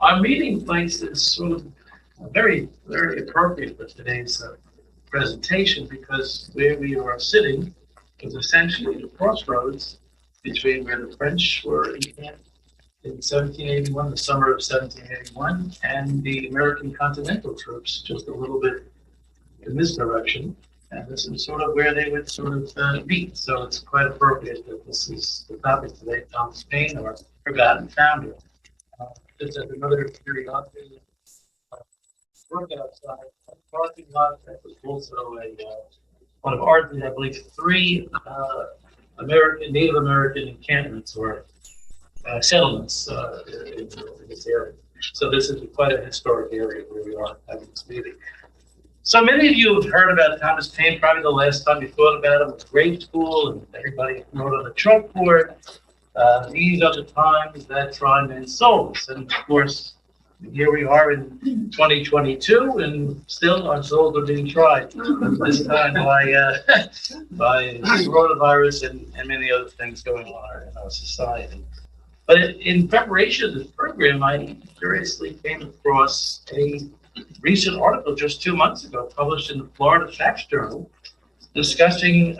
Our meeting place is sort of very, very appropriate for today's presentation because where we are sitting is essentially the crossroads between where the French were encamped in 1781, the summer of 1781, and the American continental troops just a little bit in this direction. And this is sort of where they would sort of meet. So it's quite appropriate that this is the topic today. Thomas Paine, our forgotten founder. Just as another curiosity, work outside a parking lot that was also one of Ardsley's, I believe, three Native American encampments or settlements in this area. So this is quite a historic area where we are having this meeting. So many of you have heard about Thomas Paine. Probably the last time you thought about him was grade school, and everybody wrote on the chalkboard. These are the times that try men's souls. And of course, here we are in 2022, and still our souls are being tried, this time by coronavirus and many other things going on in our society. But in preparation of this program, I curiously came across a recent article just 2 months ago, published in the Florida Tax Journal, discussing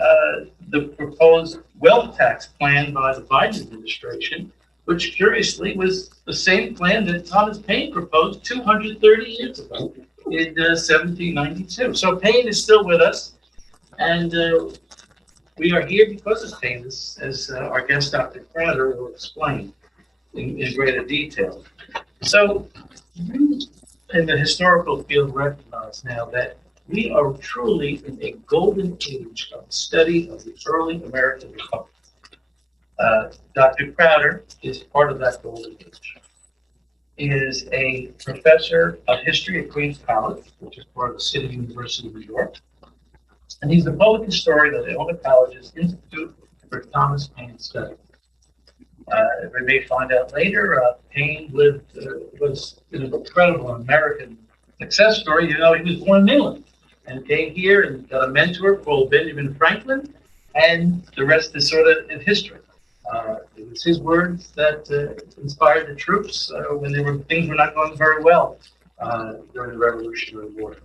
the proposed wealth tax plan by the Biden administration, which curiously was the same plan that Thomas Paine proposed 230 years ago in 1792. So Paine is still with us, and we are here because of Paine, as our guest, Dr. Crowder, will explain in greater detail. So in the historical field, recognize now that we are truly in a golden age of study of the early American Republic. Dr. Crowder is part of that golden age. He is a professor of history at Queens College, which is part of the City University of New York. And he's the public historian of the Illinois College's Institute for Thomas Paine Study. We may find out later, Paine was an incredible American success story. You know, he was born in England and came here and got a mentor called Benjamin Franklin, and the rest is sort of in history. It was his words that inspired the troops when things were not going very well during the Revolutionary War.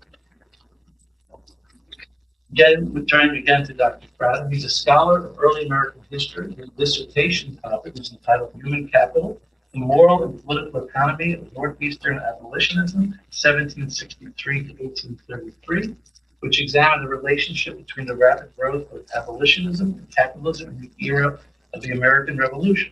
Again, returning again to Dr. Crowder, he's a scholar of early American history. His dissertation topic is entitled Human Capital, the Moral and Political Economy of Northeastern Abolitionism, 1763 to 1833, which examined the relationship between the rapid growth of abolitionism and capitalism in the era of the American Revolution.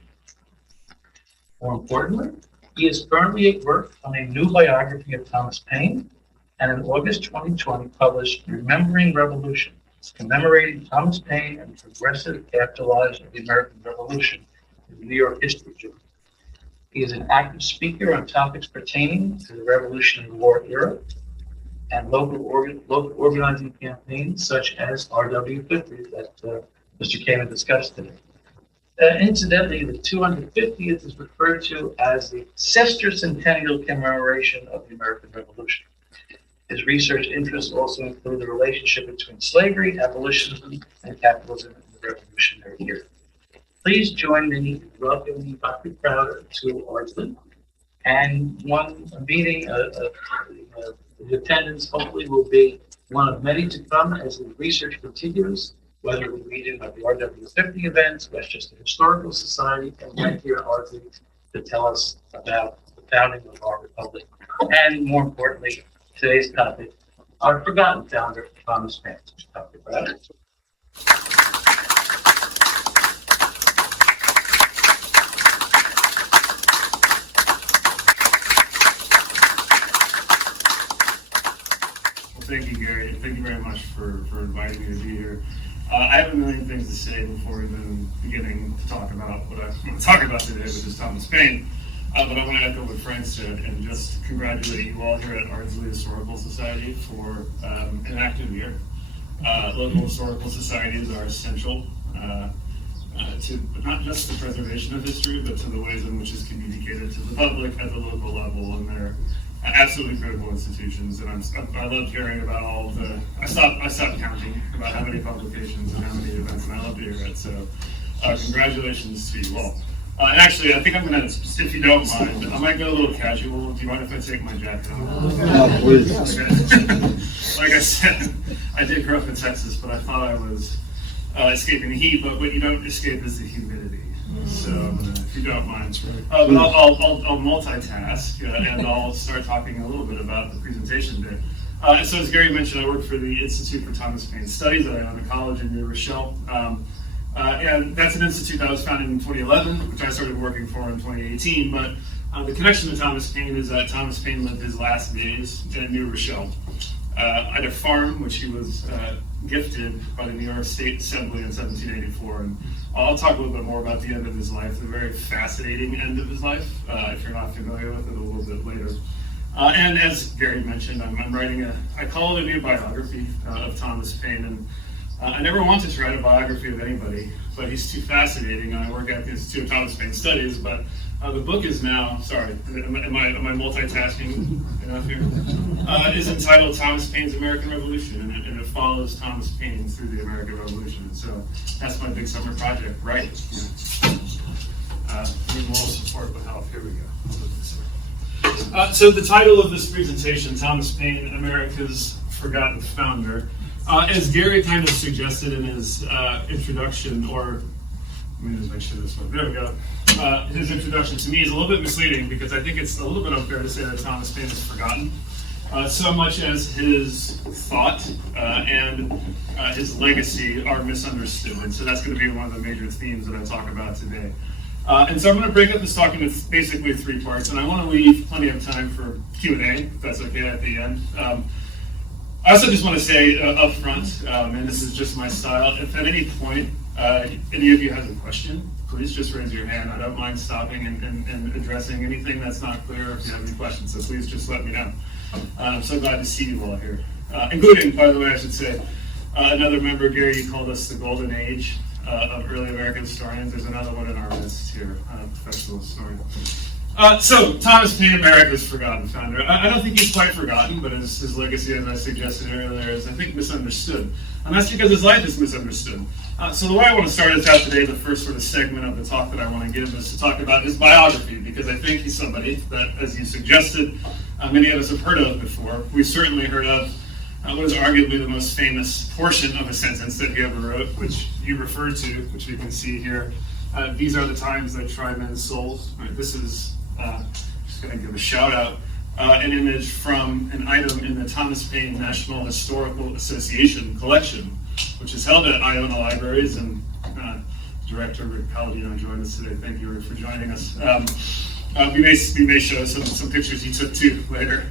More importantly, he is currently at work on a new biography of Thomas Paine, and in August 2020 published Remembering Revolution, commemorating Thomas Paine and the progressive afterlives of the American Revolution in the New York History Journal. He is an active speaker on topics pertaining to the Revolutionary War era and local organizing campaigns such as RW50 that Mr. Kamen discussed today. Incidentally, the 250th is referred to as the sesquicentennial commemoration of the American Revolution. His research interests also include the relationship between slavery, abolitionism, and capitalism in the Revolutionary era. Please join me in welcoming Dr. Crowder to Ardsley. And one meeting, the attendance hopefully will be one of many to come as the research continues, whether it be reading of the RW50 events, Westchester Historical Society, and right here at Ardsley to tell us about the founding of our republic. And more importantly, today's topic, our forgotten founder, Thomas Paine. Dr. Crowder. Thank you, Gary. Thank you very much for inviting me to be here. I have a million things to say before even beginning to talk about what I want to talk about today, which is Thomas Paine. But I want to echo what Frank said and just congratulate you all here at Ardsley Historical Society for an active year. Local historical societies are essential to not just the preservation of history, but to the ways in which it's communicated to the public at the local level, and they're absolutely critical institutions. And I love hearing about all the. I stopped counting about how many publications and how many events, and I love to hear it. So, congratulations to you all. And actually, I think I'm going to, if you don't mind, I might go a little casual. Do you mind if I take my jacket off? No, please. Okay. Like I said, I did grow up in Texas, but I thought I was escaping the heat, but what you don't escape is the humidity. So, if you don't mind. But I'll multitask, and I'll start talking a little bit about the presentation bit. So as Gary mentioned, I work for the Institute for Thomas Paine Studies at a college in New Rochelle. And that's an institute that was founded in 2011, which I started working for in 2018. But the connection to Thomas Paine is that Thomas Paine lived his last days in New Rochelle at a farm which he was gifted by the New York State Assembly in 1784. And I'll talk a little bit more about the end of his life, the very fascinating end of his life, if you're not familiar with it, a little bit later. And as Gary mentioned, I'm writing I call it a new biography of Thomas Paine. And I never wanted to write a biography of anybody, but he's too fascinating. I work at the Institute of Thomas Paine Studies, but the book is now, sorry, am I multitasking enough here? Is entitled Thomas Paine's American Revolution, and it follows Thomas Paine through the American Revolution. And so that's my big summer project, right? Need moral support with help. Here we go. So the title of this presentation, Thomas Paine, America's Forgotten Founder. As Gary kind of suggested in his introduction, or let me just make sure this one, there we go. His introduction to me is a little bit misleading because I think it's a little bit unfair to say that Thomas Paine is forgotten, so much as his thought and his legacy are misunderstood. And so that's going to be one of the major themes that I talk about today. And so I'm going to break up this talk into basically 3 parts, and I want to leave plenty of time for Q&A, if that's okay at the end. I also just want to say up front, and this is just my style, if at any point any of you has a question, please just raise your hand. I don't mind stopping and addressing anything that's not clear if you have any questions, so please just let me know. I'm so glad to see you all here, including, by the way, I should say, another member, Gary, you called us the golden age of early American historians. There's another one in our list here, professional historian. So, Thomas Paine, America's Forgotten Founder. I don't think he's quite forgotten, but his legacy, as I suggested earlier, is, I think, misunderstood. And that's because his life is misunderstood. So the way I want to start this out today, the first sort of segment of the talk that I want to give is to talk about his biography, because I think he's somebody that, as you suggested, many of us have heard of before. We've certainly heard of what is arguably the most famous portion of a sentence that he ever wrote, which you referred to, which you can see here. These are the times that try men's souls. Right, this is just going to give a shout out, an image from an item in the Thomas Paine National Historical Association collection, which is held at Iona Libraries, and Director Rick Palladino joined us today. Thank you, Rick, for joining us. We may show some pictures he took too later.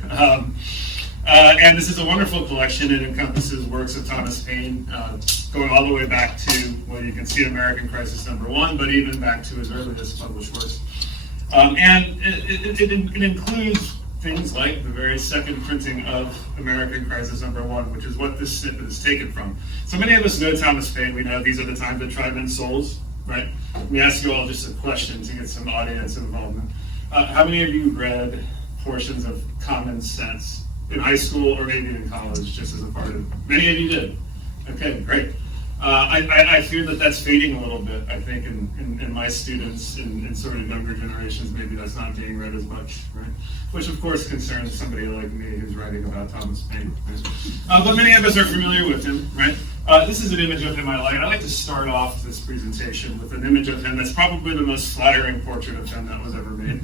And this is a wonderful collection. It encompasses works of Thomas Paine, going all the way back to, well, you can see American Crisis #1, but even back to his earliest published works. And it includes things like the very second printing of American Crisis #1, which is what this snippet is taken from. So many of us know Thomas Paine. We know these are the times that try men's souls, right? Let me ask you all just a question to get some audience involvement. How many of you read portions of Common Sense in high school or maybe in college, just as a part of it? Many of you did. Okay, great. I fear that that's fading a little bit, I think, in my students, in sort of younger generations, maybe that's not being read as much, right? Which, of course, concerns somebody like me who's writing about Thomas Paine. Right? But many of us are familiar with him, right? This is an image of him I like. I like to start off this presentation with an image of him that's probably the most flattering portrait of him that was ever made.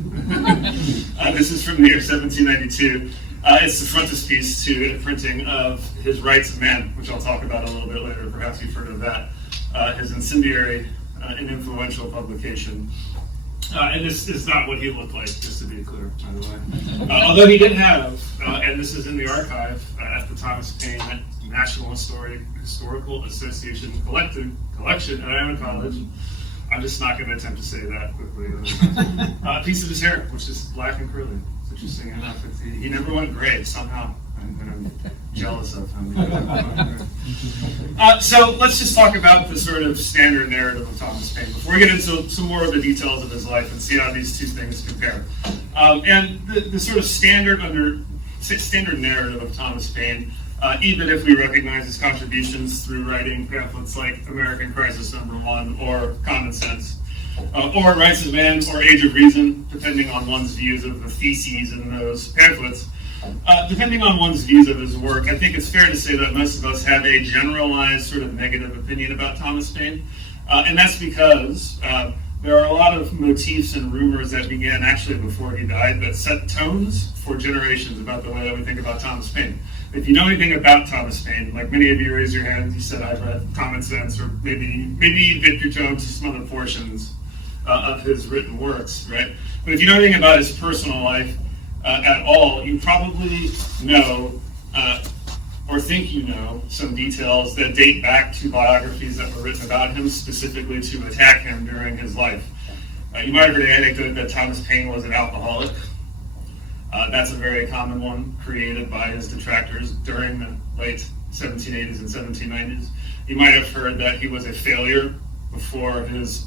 This is from the year 1792. It's the frontispiece to a printing of his Rights of Man, which I'll talk about a little bit later. Perhaps you've heard of that. His incendiary and influential publication. And this is not what he looked like, just to be clear, by the way. Although he did have, and this is in the archive at the Thomas Paine National Historical Association collection at Iona College. I'm just not going to attempt to say that quickly. A piece of his hair, which is black and curly. It's interesting enough. He never went gray somehow. I'm jealous of him. So let's just talk about the sort of standard narrative of Thomas Paine before we get into some more of the details of his life and see how these two things compare. And the sort of standard narrative of Thomas Paine, even if we recognize his contributions through writing pamphlets like American Crisis #1 or Common Sense, or Rights of Man, or Age of Reason, depending on one's views of the theses in those pamphlets. Depending on one's views of his work, I think it's fair to say that most of us have a generalized sort of negative opinion about Thomas Paine. And that's because there are a lot of motifs and rumors that began actually before he died that set tones for generations about the way that we think about Thomas Paine. If you know anything about Thomas Paine, like many of you raised your hands, you said, I've read Common Sense, or maybe you dipped your toe into some other portions of his written works, right? But if you know anything about his personal life at all, you probably know or think you know some details that date back to biographies that were written about him specifically to attack him during his life. You might have heard the anecdote that Thomas Paine was an alcoholic. That's a very common one created by his detractors during the late 1780s and 1790s. You might have heard that he was a failure before his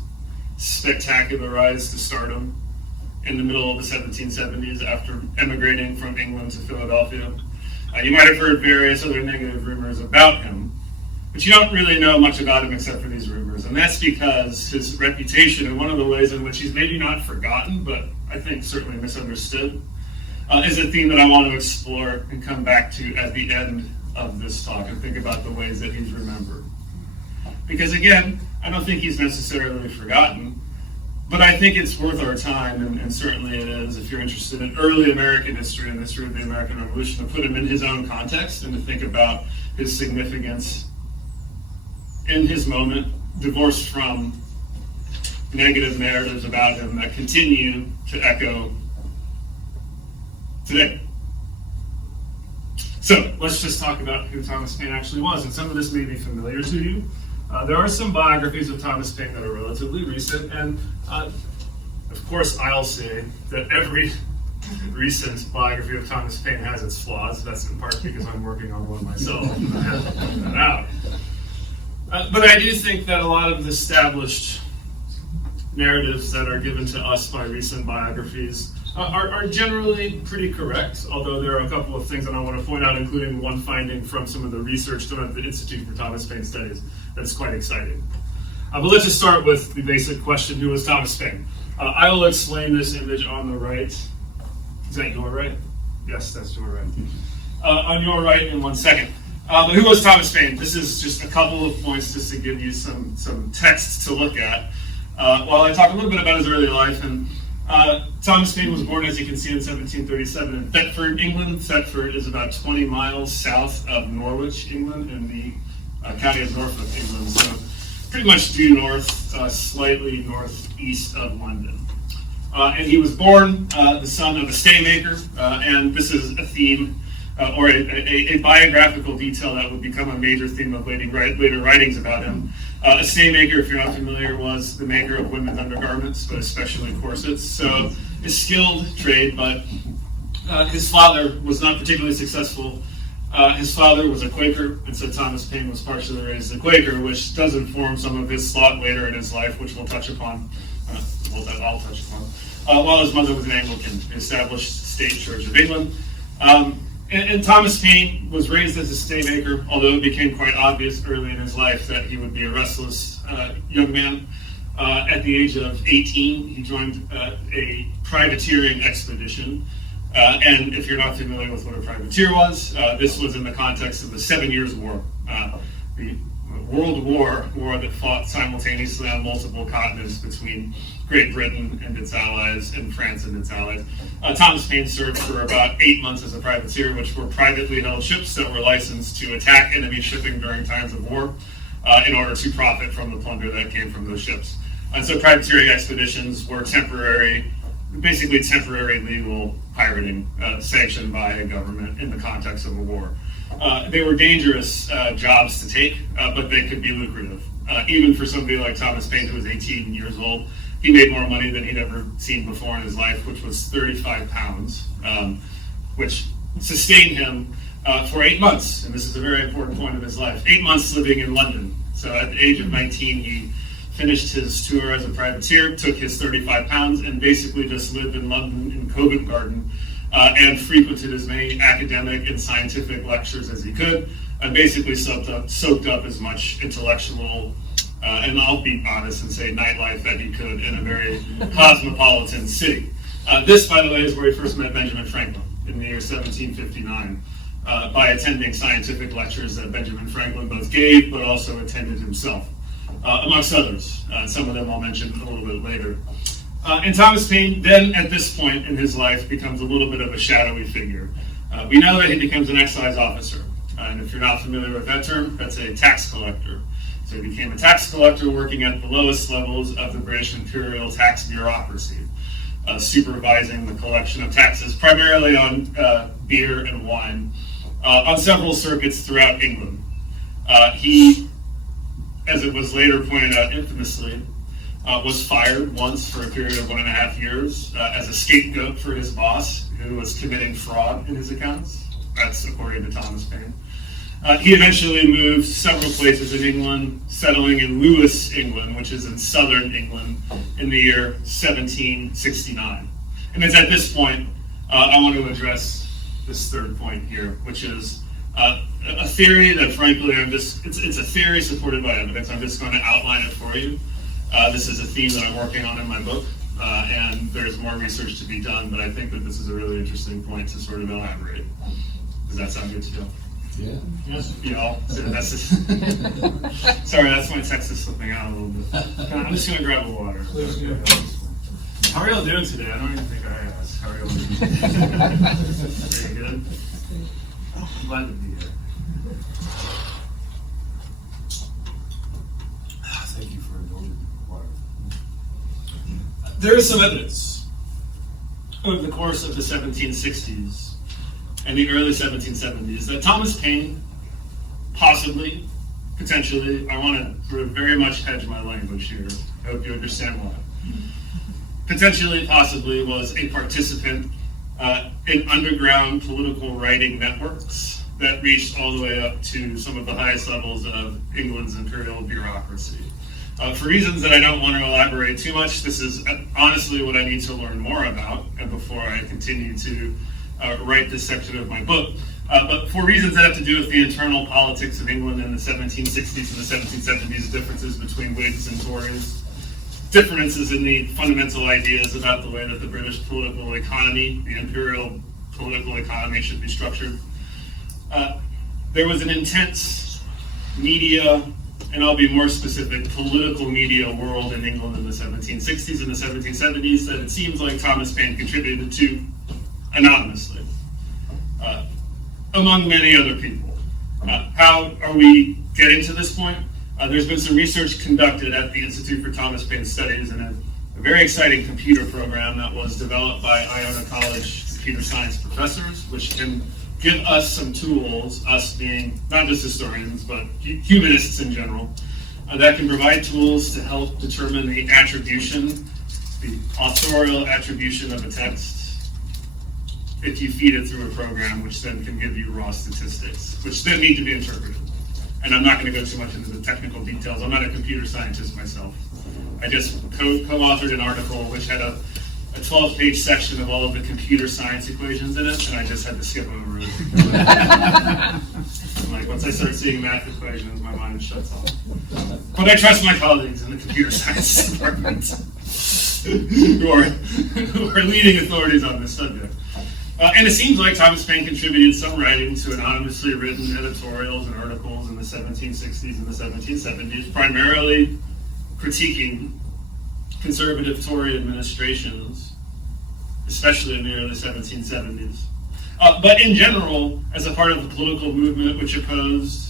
spectacular rise to stardom in the middle of the 1770s after emigrating from England to Philadelphia. You might have heard various other negative rumors about him, but you don't really know much about him except for these rumors. And that's because his reputation, and one of the ways in which he's maybe not forgotten, but I think certainly misunderstood, is a theme that I want to explore and come back to at the end of this talk and think about the ways that he's remembered. Because again, I don't think he's necessarily forgotten, but I think it's worth our time, and certainly it is, if you're interested in early American history and the history of the American Revolution, to put him in his own context and to think about his significance in his moment, divorced from negative narratives about him that continue to echo today. So let's just talk about who Thomas Paine actually was, and some of this may be familiar to you. There are some biographies of Thomas Paine that are relatively recent, and of course I'll say that every recent biography of Thomas Paine has its flaws. That's in part because I'm working on one myself, and I have to point that out. But I do think that a lot of the established narratives that are given to us by recent biographies are generally pretty correct, although there are a couple of things that I want to point out, including one finding from some of the research done at the Institute for Thomas Paine Studies that's quite exciting. But let's just start with the basic question, who was Thomas Paine? I will explain this image on the right. Is that your right? Yes, that's your right. On your right in 1 second. But who was Thomas Paine? This is just a couple of points just to give you some text to look at while I talk a little bit about his early life. And Thomas Paine was born, as you can see, in 1737 in Thetford, England. Thetford is about 20 miles south of Norwich, England, in the county of Norfolk, England. So pretty much due north, slightly northeast of London. And he was born the son of a staymaker, and this is a theme or a biographical detail that would become a major theme of later writings about him. A staymaker, if you're not familiar, was the maker of women's undergarments, but especially corsets. So a skilled trade, but his father was not particularly successful. His father was a Quaker, and so Thomas Paine was partially raised a Quaker, which does inform some of his thought later in his life, which we'll touch upon. I'll touch upon. While his mother was an Anglican, the established state church of England. And Thomas Paine was raised as a staymaker, although it became quite obvious early in his life that he would be a restless young man. At the age of 18, he joined a privateering expedition. And if you're not familiar with what a privateer was, this was in the context of the 7 Years' War, the World War that fought simultaneously on multiple continents between Great Britain and its allies and France and its allies. Thomas Paine served for about 8 months as a privateer, which were privately held ships that were licensed to attack enemy shipping during times of war in order to profit from the plunder that came from those ships. And so privateering expeditions were basically temporary legal pirating sanctioned by a government in the context of a war. They were dangerous jobs to take, but they could be lucrative. Even for somebody like Thomas Paine, who was 18 years old, he made more money than he'd ever seen before in his life, which was 35 pounds, which sustained him for 8 months. And this is a very important point of his life. 8 months living in London. So at the age of 19, he finished his tour as a privateer, took his 35 pounds, and basically just lived in London in Covent Garden and frequented as many academic and scientific lectures as he could, and basically soaked up as much intellectual and I'll be honest and say nightlife that he could in a very cosmopolitan city. This, by the way, is where he first met Benjamin Franklin in the year 1759 by attending scientific lectures that Benjamin Franklin both gave but also attended himself, amongst others. Some of them I'll mention a little bit later. And Thomas Paine then, at this point in his life, becomes a little bit of a shadowy figure. We know that he becomes an excise officer. And if you're not familiar with that term, that's a tax collector. So he became a tax collector working at the lowest levels of the British imperial tax bureaucracy, supervising the collection of taxes, primarily on beer and wine, on several circuits throughout England. He, as it was later pointed out infamously, was fired once for a period of 1.5 years as a scapegoat for his boss, who was committing fraud in his accounts. That's according to Thomas Paine. He eventually moved several places in England, settling in Lewes, England, which is in southern England, in the year 1769. And it's at this point I want to address this third point here, which is a theory that, frankly, it's a theory supported by evidence. I'm just going to outline it for you. This is a theme that I'm working on in my book, and there's more research to be done, but I think that this is a really interesting point to sort of elaborate. Does that sound good to you? Yeah. Yes. Y'all? Sorry, that's my Texas slipping out a little bit. I'm just going to grab a water. How are y'all doing today? I don't even think I asked. How are y'all doing? Very good. I'm glad to be here. Thank you for indulging water. There is some evidence Over the course of the 1760s and the early 1770s that Thomas Paine possibly, potentially, I want to very much hedge my language here. I hope you understand why. Potentially, possibly, was a participant in underground political writing networks that reached all the way up to some of the highest levels of England's imperial bureaucracy. For reasons that I don't want to elaborate too much, this is honestly what I need to learn more about and before I continue to write this section of my book. But for reasons that have to do with the internal politics of England in the 1760s and the 1770s, differences between Whigs and Tories, differences in the fundamental ideas about the way that the British political economy, the imperial political economy, should be structured. There was an intense media, and I'll be more specific, political media world in England in the 1760s and the 1770s that it seems like Thomas Paine contributed to anonymously, among many other people. How are we getting to this point? There's been some research conducted at the Institute for Thomas Paine Studies and a very exciting computer program that was developed by Iona College computer science professors, which can give us some tools, us being not just historians, but humanists in general, that can provide tools to help determine the attribution, the authorial attribution of a text, if you feed it through a program, which then can give you raw statistics, which then need to be interpreted. And I'm not going to go too much into the technical details. I'm not a computer scientist myself. I just co-authored an article which had a 12-page section of all of the computer science equations in it, and I just had to skip over it. Like, once I start seeing math equations, my mind shuts off. But I trust my colleagues in the computer science department who are leading authorities on this subject. And it seems like Thomas Paine contributed some writing to anonymously written editorials and articles in the 1760s and the 1770s, primarily critiquing conservative Tory administrations, especially in the early 1770s. But in general, as a part of the political movement which opposed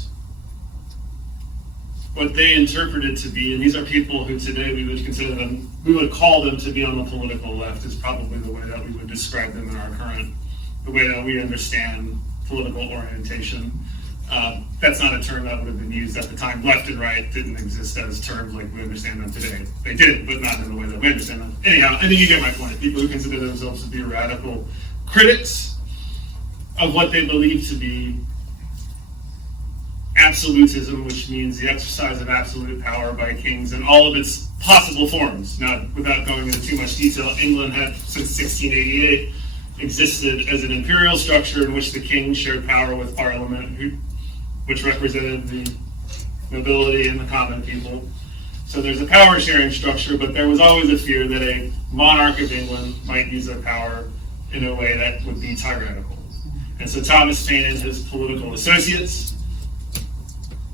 what they interpreted to be, and these are people who today we would call them to be on the political left, is probably the way that we would describe them in our current, the way that we understand political orientation. That's not a term that would have been used at the time. Left and right didn't exist as terms like we understand them today. They did, but not in the way that we understand them. Anyhow, I think you get my point. People who consider themselves to be radical critics of what they believe to be absolutism, which means the exercise of absolute power by kings in all of its possible forms. Now, without going into too much detail, England had, since 1688, existed as an imperial structure in which the king shared power with Parliament, which represented the nobility and the common people. So there's a power sharing structure, but there was always a fear that a monarch of England might use their power in a way that would be tyrannical. And so Thomas Paine and his political associates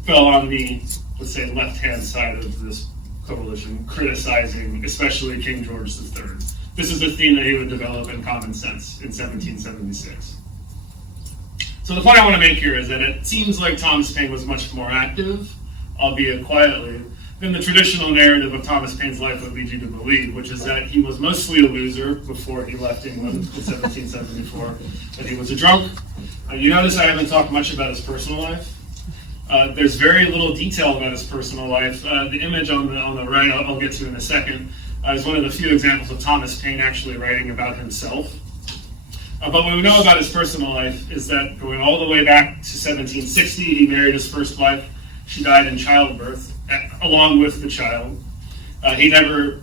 fell on the, let's say, left-hand side of this coalition, criticizing especially King George III. This is a theme that he would develop in Common Sense in 1776. So the point I want to make here is that it seems like Thomas Paine was much more active, albeit quietly, than the traditional narrative of Thomas Paine's life would lead you to believe, which is that he was mostly a loser before he left England in 1774, that he was a drunk. You notice I haven't talked much about his personal life. There's very little detail about his personal life. The image on the right, I'll get to in a second, is one of the few examples of Thomas Paine actually writing about himself. But what we know about his personal life is that going all the way back to 1760, he married his first wife. She died in childbirth, along with the child. He never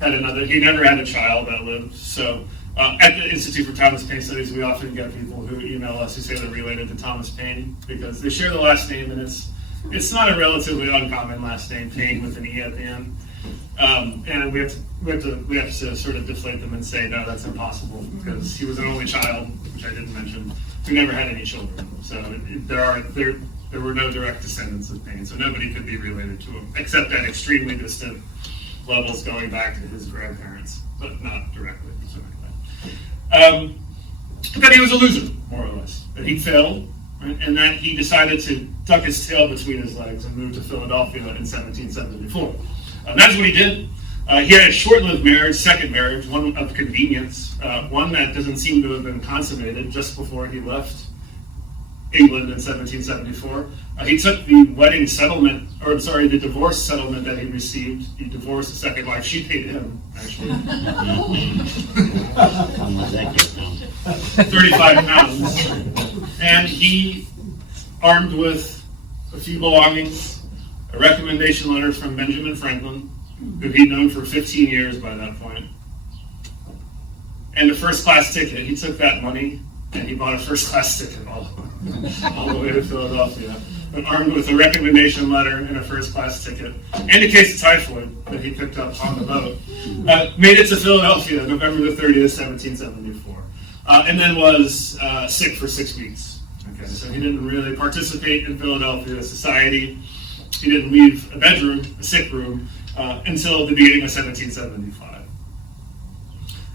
had a child that lived. So at the Institute for Thomas Paine Studies, we often get people who email us who say they're related to Thomas Paine because they share the last name, and it's not a relatively uncommon last name, Paine with an E at the end. And we have to sort of deflate them and say, no, that's impossible, because he was an only child, which I didn't mention, who never had any children. So there were no direct descendants of Paine, so nobody could be related to him, except at extremely distant levels going back to his grandparents, but not directly. So anyway. That he was a loser, more or less. That he failed, right? And that he decided to tuck his tail between his legs and move to Philadelphia in 1774. That's what he did. He had a short-lived marriage, second marriage, one of convenience, one that doesn't seem to have been consummated just before he left England in 1774. He took the the divorce settlement that he received. He divorced his second wife. She paid him, actually. £35. And he, armed with a few belongings, a recommendation letter from Benjamin Franklin, who he'd known for 15 years by that point, and a first-class ticket. He took that money and he bought a first-class ticket all the way to Philadelphia, and armed with a recommendation letter and a first-class ticket, and a case of typhoid that he picked up on the boat, made it to Philadelphia November the 30th, 1774, and then was sick for 6 weeks. Okay, so he didn't really participate in Philadelphia society. He didn't leave a bedroom, a sick room, until the beginning of 1775.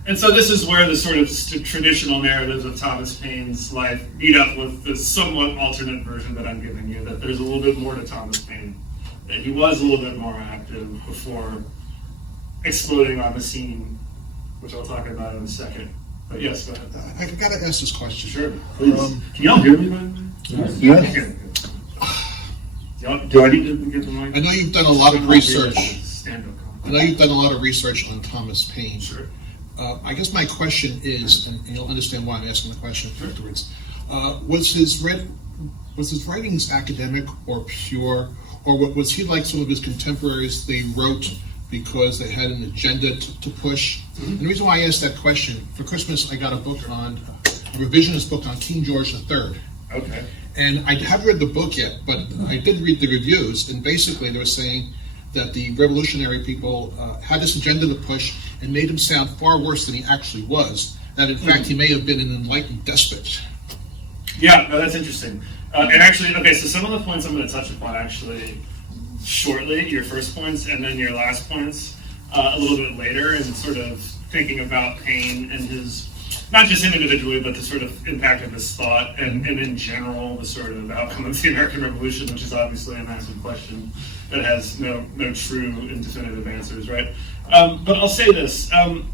And so this is where the sort of traditional narratives of Thomas Paine's life meet up with the somewhat alternate version that I'm giving you, that there's a little bit more to Thomas Paine, that he was a little bit more active before exploding on the scene, which I'll talk about in a second. But yes, go ahead. I got to ask this question. Sure, please. Can y'all hear me, man? Yes. Okay. Do I need to get the mic? I know you've done a lot of research. Stand-up comedy. I know you've done a lot of research on Thomas Paine. Sure. I guess my question is, and you'll understand why I'm asking the question afterwards, was his writings academic or pure, or was he like some of his contemporaries? They wrote because they had an agenda to push. Mm-hmm. And the reason why I asked that question, for Christmas I got a revisionist book on King George III. Okay. And I haven't read the book yet, but I did read the reviews, and basically they were saying that the revolutionary people had this agenda to push and made him sound far worse than he actually was, that in fact he may have been an enlightened despot. Yeah, no, that's interesting. And actually, okay, so some of the points I'm going to touch upon actually shortly, your first points, and then your last points a little bit later, and sort of thinking about Paine and his, not just him individually, but the sort of impact of his thought, and in general, the sort of outcome of the American Revolution, which is obviously a massive question that has no true and definitive answers, right? But I'll say this, and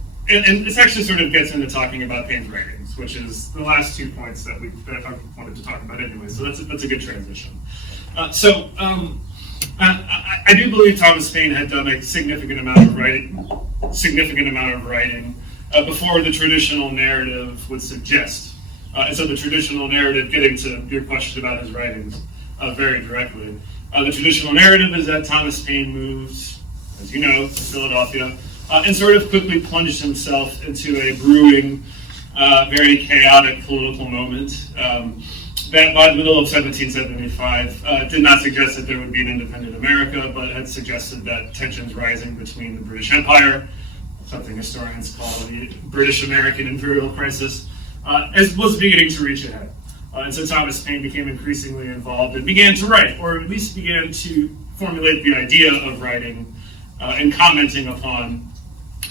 this actually sort of gets into talking about Paine's writings, which is the last 2 points that I wanted to talk about anyway, so that's a good transition. I do believe Thomas Paine had done a significant amount of writing before the traditional narrative would suggest. And so the traditional narrative, getting to your question about his writings very directly, the traditional narrative is that Thomas Paine moved, as you know, to Philadelphia, and sort of quickly plunged himself into a brewing, very chaotic political moment that by the middle of 1775 did not suggest that there would be an independent America, but had suggested that tensions rising between the British Empire, something historians call the British-American imperial crisis, as was beginning to reach a head. And so Thomas Paine became increasingly involved and began to write, or at least began to formulate the idea of writing and commenting upon,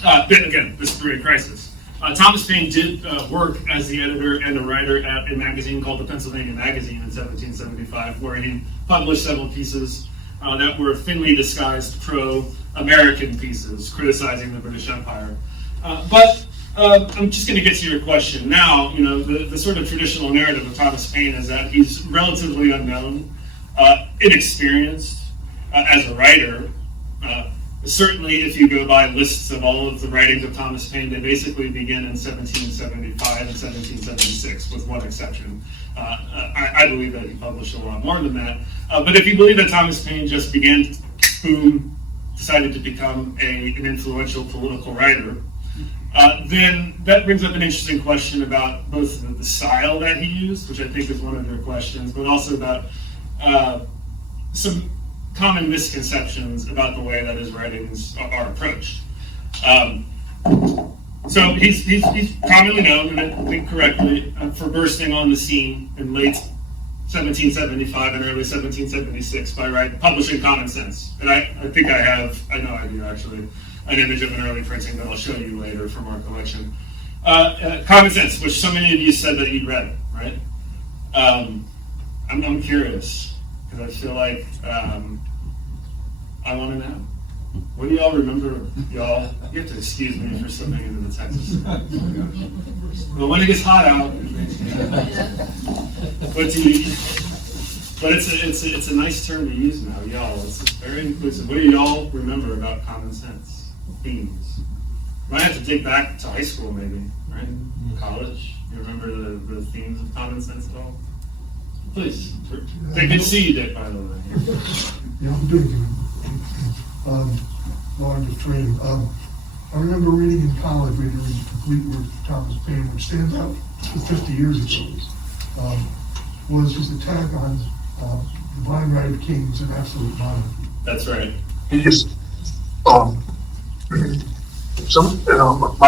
again, this Brewing crisis. Thomas Paine did work as the editor and a writer at a magazine called the Pennsylvania Magazine in 1775, where he published several pieces that were thinly disguised pro-American pieces, criticizing the British Empire. But I'm just going to get to your question now. You know, the sort of traditional narrative of Thomas Paine is that he's relatively unknown, inexperienced as a writer. Certainly, if you go by lists of all of the writings of Thomas Paine, they basically begin in 1775 and 1776, with one exception. I believe that he published a lot more than that. But if you believe that Thomas Paine just began, boom, decided to become an influential political writer, then that brings up an interesting question about both the style that he used, which I think is one of your questions, but also about some common misconceptions about the way that his writings are approached. So he's commonly known, and I think correctly, for bursting on the scene in late 1775 and early 1776 by publishing Common Sense. And I think I know I do actually, an image of an early printing that I'll show you later from our collection. Common Sense, which so many of you said that you'd read, right? I'm curious, because I feel like I want to know. What do y'all remember? Y'all, you have to excuse me for slipping into the Texas. But when it gets hot out, but it's a nice term to use now, y'all. It's very inclusive. What do y'all remember about Common Sense themes? Might have to dig back to high school, maybe, right? College. You remember the themes of Common Sense at all? Please. They can see you, Dick, by the way. Yeah, I'm doing largest training. I remember reading in college, reading the complete work of Thomas Paine, which stands out for 50 years ago, was his attack on divine right of kings and absolute monarchy. That's right. He just, my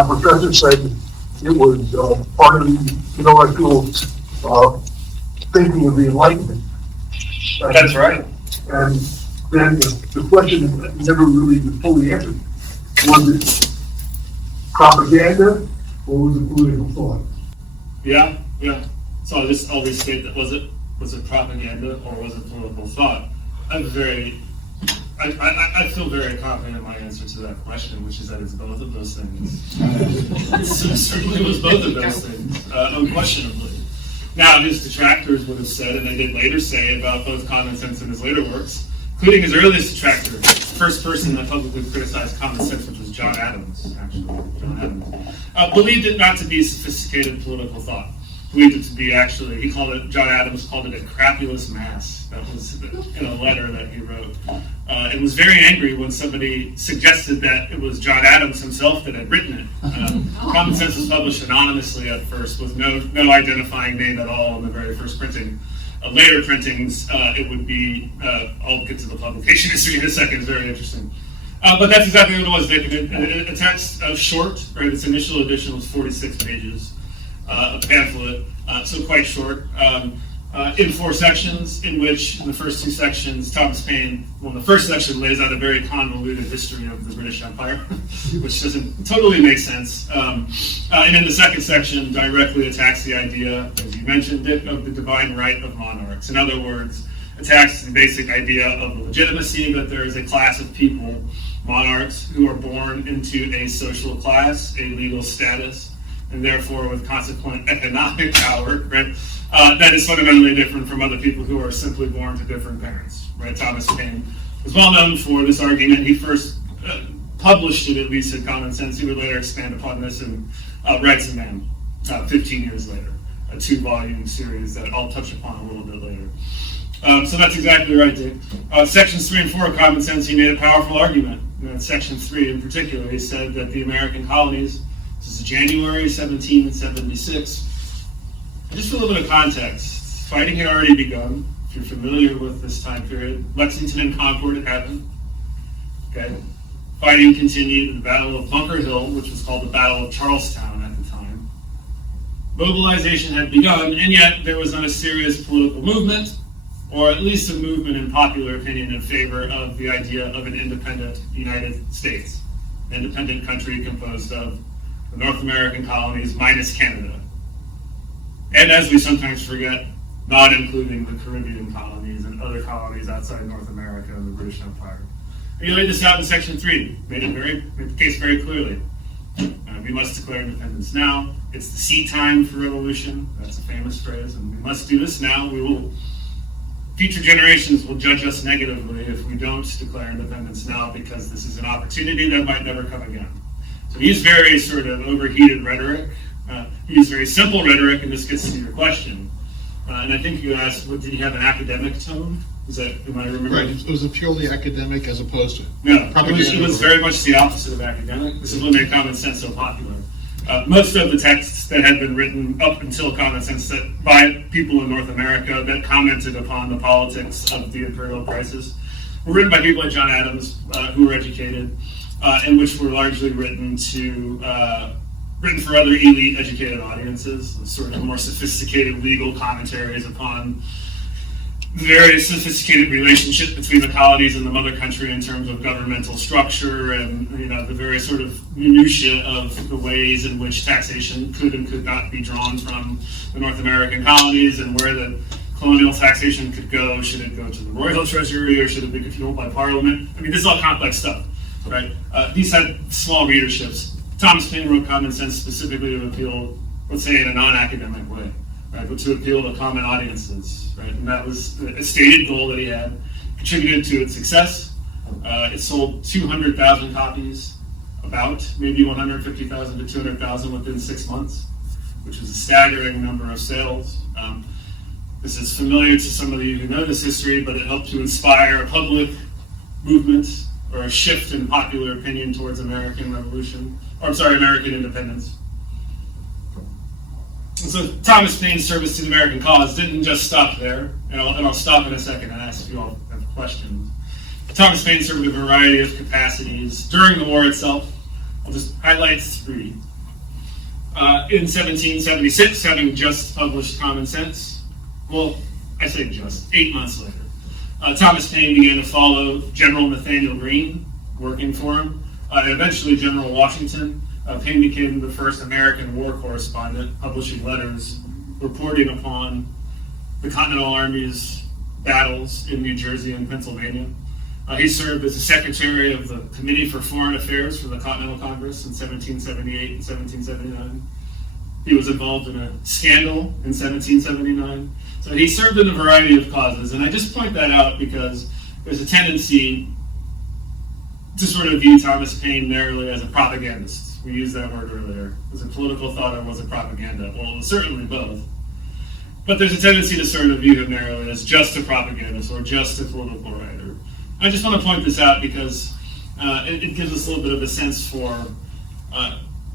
professor said it was part of the intellectual thinking of the Enlightenment. That's right. And then the question never really was fully answered. Was it propaganda or was it political thought? Yeah. So I'll just state that was it propaganda or was it political thought? I feel very confident in my answer to that question, which is that it's both of those things. It certainly was both of those things, unquestionably. Now, his detractors would have said, and they did later say about both Common Sense and his later works, including his earliest detractor, the first person that publicly criticized Common Sense, which was John Adams, actually. John Adams. Believed it not to be sophisticated political thought. Believed it to be actually, John Adams called it a crapulous mass. That was in a letter that he wrote. And was very angry when somebody suggested that it was John Adams himself that had written it. Common Sense was published anonymously at first, with no identifying name at all in the very first printing. Later printings, it would be, I'll get to the publication history in a second, it's very interesting. But that's exactly what it was, David. A text short, right? Its initial edition was 46 pages, a pamphlet, so quite short, in 4 sections, in which in the first 2 sections, Thomas Paine, the first section lays out a very convoluted history of the British Empire, which doesn't totally make sense. And in the second section, directly attacks the idea, as you mentioned, Dick, of the divine right of monarchs. In other words, attacks the basic idea of the legitimacy that there is a class of people, monarchs, who are born into a social class, a legal status, and therefore with consequent economic power, right? That is fundamentally different from other people who are simply born to different parents, right? Thomas Paine was well known for this argument. He first published it, at least in Common Sense. He would later expand upon this in Rights of Man, 15 years later, a 2-volume series that I'll touch upon a little bit later. So that's exactly right, Dick. Sections 3 and 4 of Common Sense, he made a powerful argument. In Section 3 in particular, he said that the American colonies, this is January 1776, just for a little bit of context, fighting had already begun. If you're familiar with this time period, Lexington and Concord had happened. Okay. Fighting continued in the Battle of Bunker Hill, which was called the Battle of Charlestown at the time. Mobilization had begun, and yet there was not a serious political movement, or at least a movement in popular opinion in favor of the idea of an independent United States, an independent country composed of the North American colonies minus Canada. And as we sometimes forget, not including the Caribbean colonies and other colonies outside North America and the British Empire. And he laid this out in Section 3, made the case very clearly. We must declare independence now. It's the seed time for revolution. That's a famous phrase, and we must do this now. Future generations will judge us negatively if we don't declare independence now, because this is an opportunity that might never come again. So he used very sort of overheated rhetoric. He used very simple rhetoric, and this gets to your question. And I think you asked, did he have an academic tone? Am I remembering? Right, it was a purely academic as opposed to No, propaganda. it was very much the opposite of academic. This is what made Common Sense so popular. Most of the texts that had been written up until Common Sense by people in North America that commented upon the politics of the imperial crisis were written by people like John Adams, who were educated, and which were largely written for other elite educated audiences, sort of more sophisticated legal commentaries upon the very sophisticated relationship between the colonies and the mother country in terms of governmental structure and the very sort of minutiae of the ways in which taxation could and could not be drawn from the North American colonies, and where the colonial taxation could go. Should it go to the royal treasury, or should it be controlled by Parliament? I mean, this is all complex stuff, right? These had small readerships. Thomas Paine wrote Common Sense specifically to appeal, let's say, in a non-academic way, right? But to appeal to common audiences, right? And that was a stated goal that he had, contributed to its success. It sold 200,000 copies, about maybe 150,000 to 200,000 within 6 months, which is a staggering number of sales. This is familiar to some of you who know this history, but it helped to inspire a public movement or a shift in popular opinion towards American independence. And so Thomas Paine's service to the American cause didn't just stop there, and I'll stop in a second and ask if you all have questions. Thomas Paine served in a variety of capacities during the war itself. I'll just highlight 3. In 1776, having just published Common Sense, well, I say just, 8 months later, Thomas Paine began to follow General Nathaniel Greene, working for him, and eventually General Washington. Paine became the first American war correspondent, publishing letters reporting upon the Continental Army's battles in New Jersey and Pennsylvania. He served as the secretary of the Committee for Foreign Affairs for the Continental Congress in 1778 and 1779. He was involved in a scandal in 1779. So he served in a variety of causes, and I just point that out because there's a tendency to sort of view Thomas Paine narrowly as a propagandist. We used that word earlier. Was it political thought or was it propaganda? Well, it was certainly both. But there's a tendency to sort of view him narrowly as just a propagandist or just a political writer. I just want to point this out because it gives us a little bit of a sense for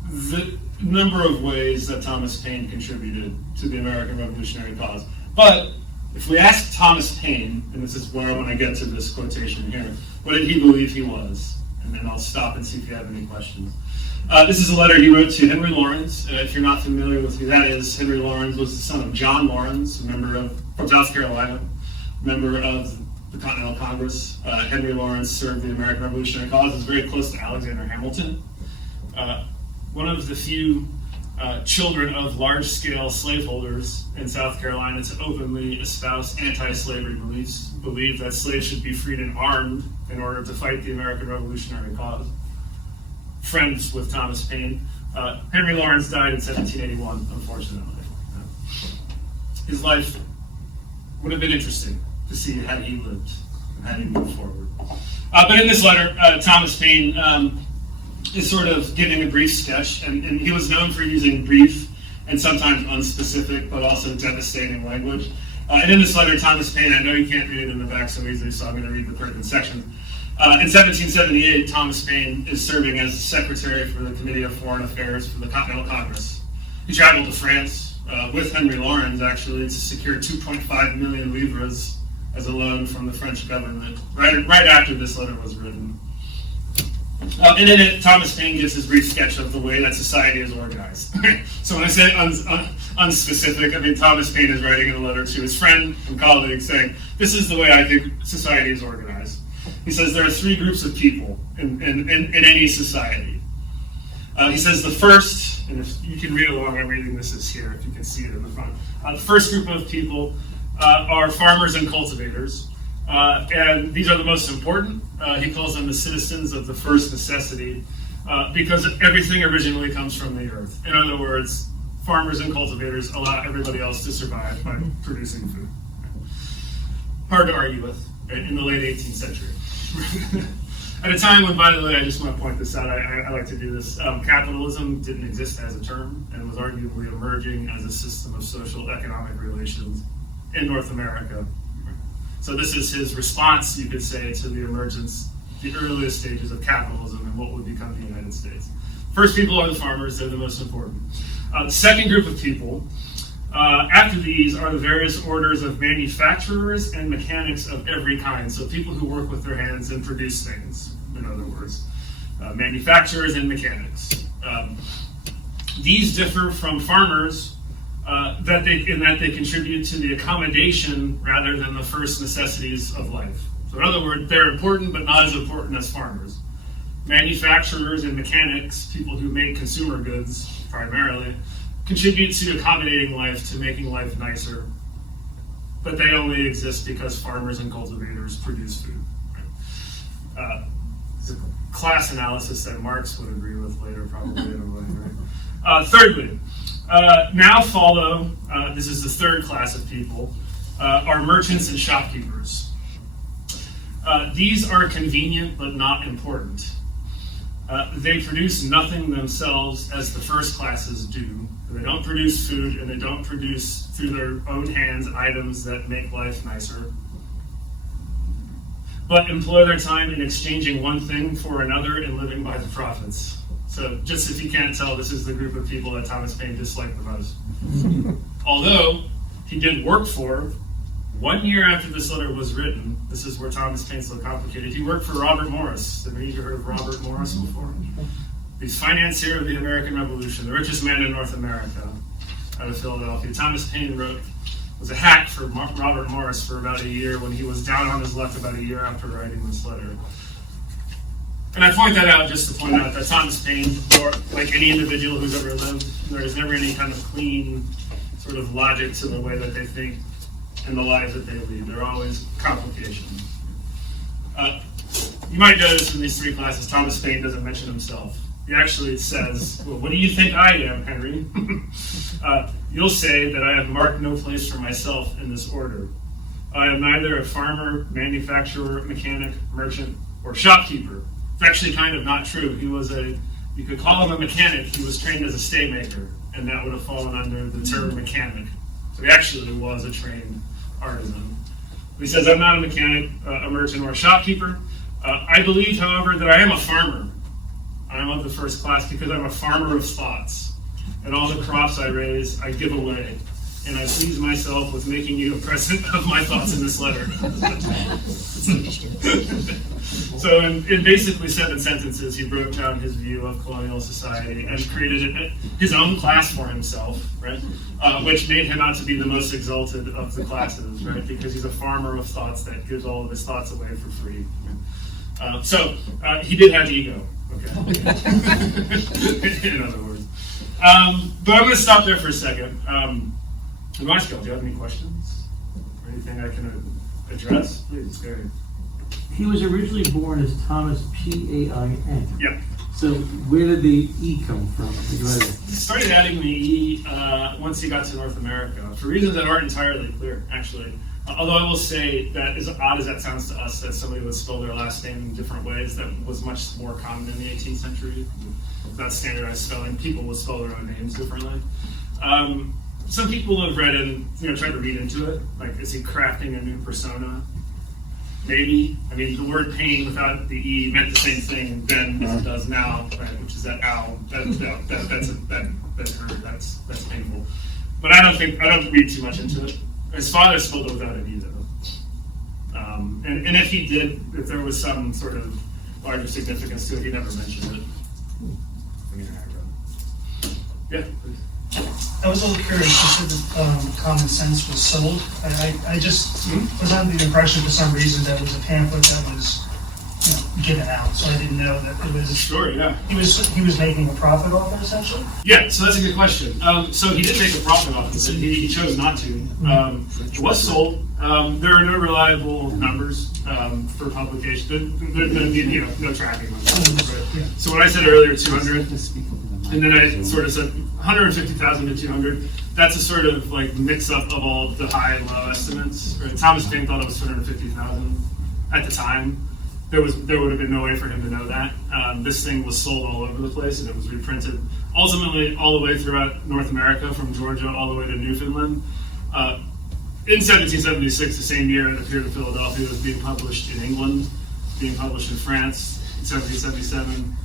the number of ways that Thomas Paine contributed to the American Revolutionary cause. But if we ask Thomas Paine, and this is where I want to get to this quotation here, what did he believe he was? And then I'll stop and see if you have any questions. This is a letter he wrote to Henry Laurens. If you're not familiar with who that is, Henry Laurens was the son of John Laurens, from South Carolina, member of the Continental Congress. Henry Laurens served the American Revolutionary cause, was very close to Alexander Hamilton. One of the few children of large-scale slaveholders in South Carolina to openly espouse anti-slavery beliefs, believed that slaves should be freed and armed in order to fight the American Revolutionary cause. Friends with Thomas Paine. Henry Laurens died in 1781, unfortunately. His life would have been interesting to see had he lived and had he moved forward. But in this letter, Thomas Paine is sort of giving a brief sketch, and he was known for using brief and sometimes unspecific, but also devastating language. And in this letter, Thomas Paine, I know you can't read it in the back so easily, so I'm going to read the pertinent section. In 1778, Thomas Paine is serving as the secretary for the Committee of Foreign Affairs for the Continental Congress. He traveled to France, with Henry Lawrence, actually, to secure 2.5 million livres as a loan from the French government, right after this letter was written. And in it, Thomas Paine gives his brief sketch of the way that society is organized. So when I say unspecific, I mean Thomas Paine is writing in a letter to his friend and colleague saying, this is the way I think society is organized. He says there are three groups of people in any society. He says the first, and if you can read along, I'm reading this is here, if you can see it in the front. The first group of people are farmers and cultivators. And these are the most important. He calls them the citizens of the first necessity because everything originally comes from the earth. In other words, farmers and cultivators allow everybody else to survive by producing food. Hard to argue with in the late 18th century. At a time when, by the way, I just want to point this out, I like to do this, capitalism didn't exist as a term and was arguably emerging as a system of social economic relations in North America. So this is his response, you could say, to the emergence, the earliest stages of capitalism and what would become the United States. First people are the farmers, they're the most important. The second group of people, after these, are the various orders of manufacturers and mechanics of every kind. So people who work with their hands and produce things, in other words. Manufacturers and mechanics. These differ from farmers in that they contribute to the accommodation rather than the first necessities of life. So in other words, they're important but not as important as farmers. Manufacturers and mechanics, people who make consumer goods primarily, contribute to accommodating life, to making life nicer, but they only exist because farmers and cultivators produce food. It's a class analysis that Marx would agree with later, probably in a way, right? Thirdly, now follow, this is the third class of people, are merchants and shopkeepers. These are convenient but not important. They produce nothing themselves as the first classes do. They don't produce food and they don't produce through their own hands items that make life nicer, but employ their time in exchanging one thing for another and living by the profits. So just if you can't tell, this is the group of people that Thomas Paine disliked the most. Although he did work for, 1 year after this letter was written, this is where Thomas Paine's so complicated, he worked for Robert Morris. Have any of you heard of Robert Morris before? He's financier of the American Revolution, the richest man in North America, out of Philadelphia. Thomas Paine was a hack for Robert Morris for about a year when he was down on his luck about a year after writing this letter. And I point that out just to point out that Thomas Paine, or like any individual who's ever lived, there is never any kind of clean sort of logic to the way that they think and the lives that they lead. There are always complications. You might notice in these three classes, Thomas Paine doesn't mention himself. He actually says, well, what do you think I am, Henry? You'll say that I have marked no place for myself in this order. I am neither a farmer, manufacturer, mechanic, merchant, or shopkeeper. It's actually kind of not true. You could call him a mechanic. He was trained as a staymaker, and that would have fallen under the term mechanic. So he actually was a trained artisan. He says, I'm not a mechanic, a merchant, or a shopkeeper. I believe, however, that I am a farmer. I am of the first class because I'm a farmer of thoughts. And all the crops I raise, I give away. And I please myself with making you a present of my thoughts in this letter. So in basically 7 sentences, he broke down his view of colonial society and created his own class for himself, right? Which made him out to be the most exalted of the classes, right? Because he's a farmer of thoughts that gives all of his thoughts away for free. So he did have ego, okay? In other words. But I'm going to stop there for a second. Marshall, do you have any questions? Or anything I can address? Please, go ahead. He was originally born as Thomas Paine. Yep. So where did the E come from? He started adding the E once he got to North America, for reasons that aren't entirely clear, actually. Although I will say that, as odd as that sounds to us, that somebody would spell their last name in different ways, that was much more common in the 18th century. Without standardized spelling, people would spell their own names differently. Some people have read and tried to read into it, like, is he crafting a new persona? Maybe. I mean, the word pain without the E meant the same thing then as it does now, right? Which is that ow. That's painful. But I don't read too much into it. His father spoke without it either. And if he did, if there was some sort of larger significance to it, he never mentioned it. Yeah, please. I was a little curious, you said that Common Sense was sold. I just was under the impression for some reason that it was a pamphlet that was, given out, so I didn't know that it was. Sure, yeah. He was making a profit off it, essentially? Yeah, so that's a good question. So he did make a profit off of it. He chose not to. It was sold. There are no reliable numbers for publication. There's no tracking on it. So when I said earlier 200, and then I sort of said 150,000 to 200, that's a sort of like mix up of all the high and low estimates. Right? Thomas Paine thought it was 250,000 at the time. There would have been no way for him to know that. This thing was sold all over the place, and it was reprinted ultimately all the way throughout North America, from Georgia all the way to Newfoundland. In 1776, the same year it appeared in Philadelphia, it was being published in England, being published in France in 1777,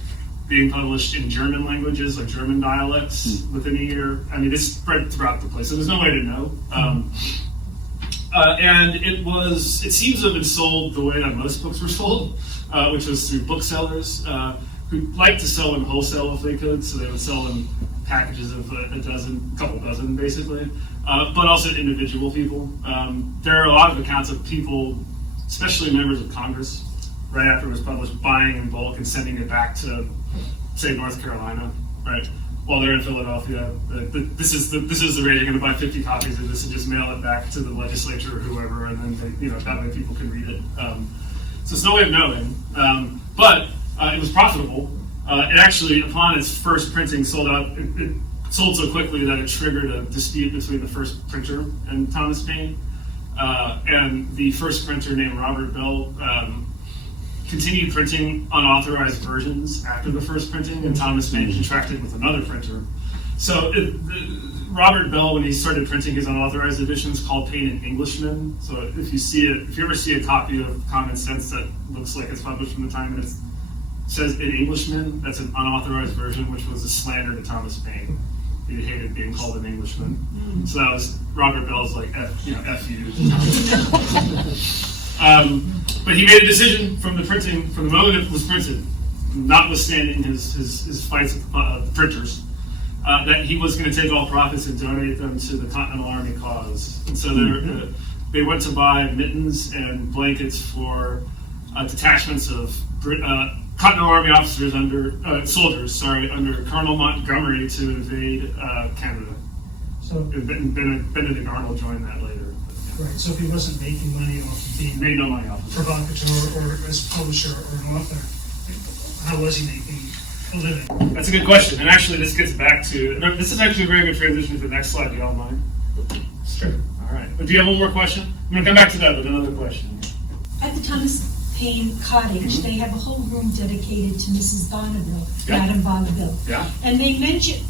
being published in German languages, like German dialects, within a year. I mean, it spread throughout the place, so there's no way to know. And it seems to have been sold the way that most books were sold, which was through booksellers who liked to sell them wholesale if they could, so they would sell them packages of a couple dozen basically, but also individual people. There are a lot of accounts of people, especially members of Congress, right after it was published, buying in bulk and sending it back to, say, North Carolina, right? While they're in Philadelphia, this is the rate. You're going to buy 50 copies of this and just mail it back to the legislature or whoever, and then that way people can read it. So it's no way of knowing, but it was profitable. It actually, upon its first printing, sold out. It sold so quickly that it triggered a dispute between the first printer and Thomas Paine, and the first printer, named Robert Bell, continued printing unauthorized versions after the first printing, and Thomas Paine contracted with another printer. So Robert Bell, when he started printing his unauthorized editions, called Paine an Englishman. So if you ever see a copy of Common Sense that looks like it's published from the time and it says an Englishman, that's an unauthorized version, which was a slander to Thomas Paine. He hated being called an Englishman. So that was Robert Bell's like, F you. But he made a decision from the moment it was printed, notwithstanding his fights with the printers, that he was going to take all profits and donate them to the Continental Army cause. And so they went to buy mittens and blankets for detachments of Continental Army officers soldiers under Colonel Montgomery to invade Canada. So, Benedict Arnold joined that later. right, so if he wasn't making money off of being Made no money off of it. provocateur or as publisher or an author, how was he making a living? That's a good question, and actually this gets back to, this is actually a very good transition to the next slide, do you all mind? Sure. All right, but do you have one more question? I'm going to come back to that with another question. At the Thomas Paine cottage, they have a whole room dedicated to Mrs. Bonneville, Yeah. Madame Bonneville. Yeah. And they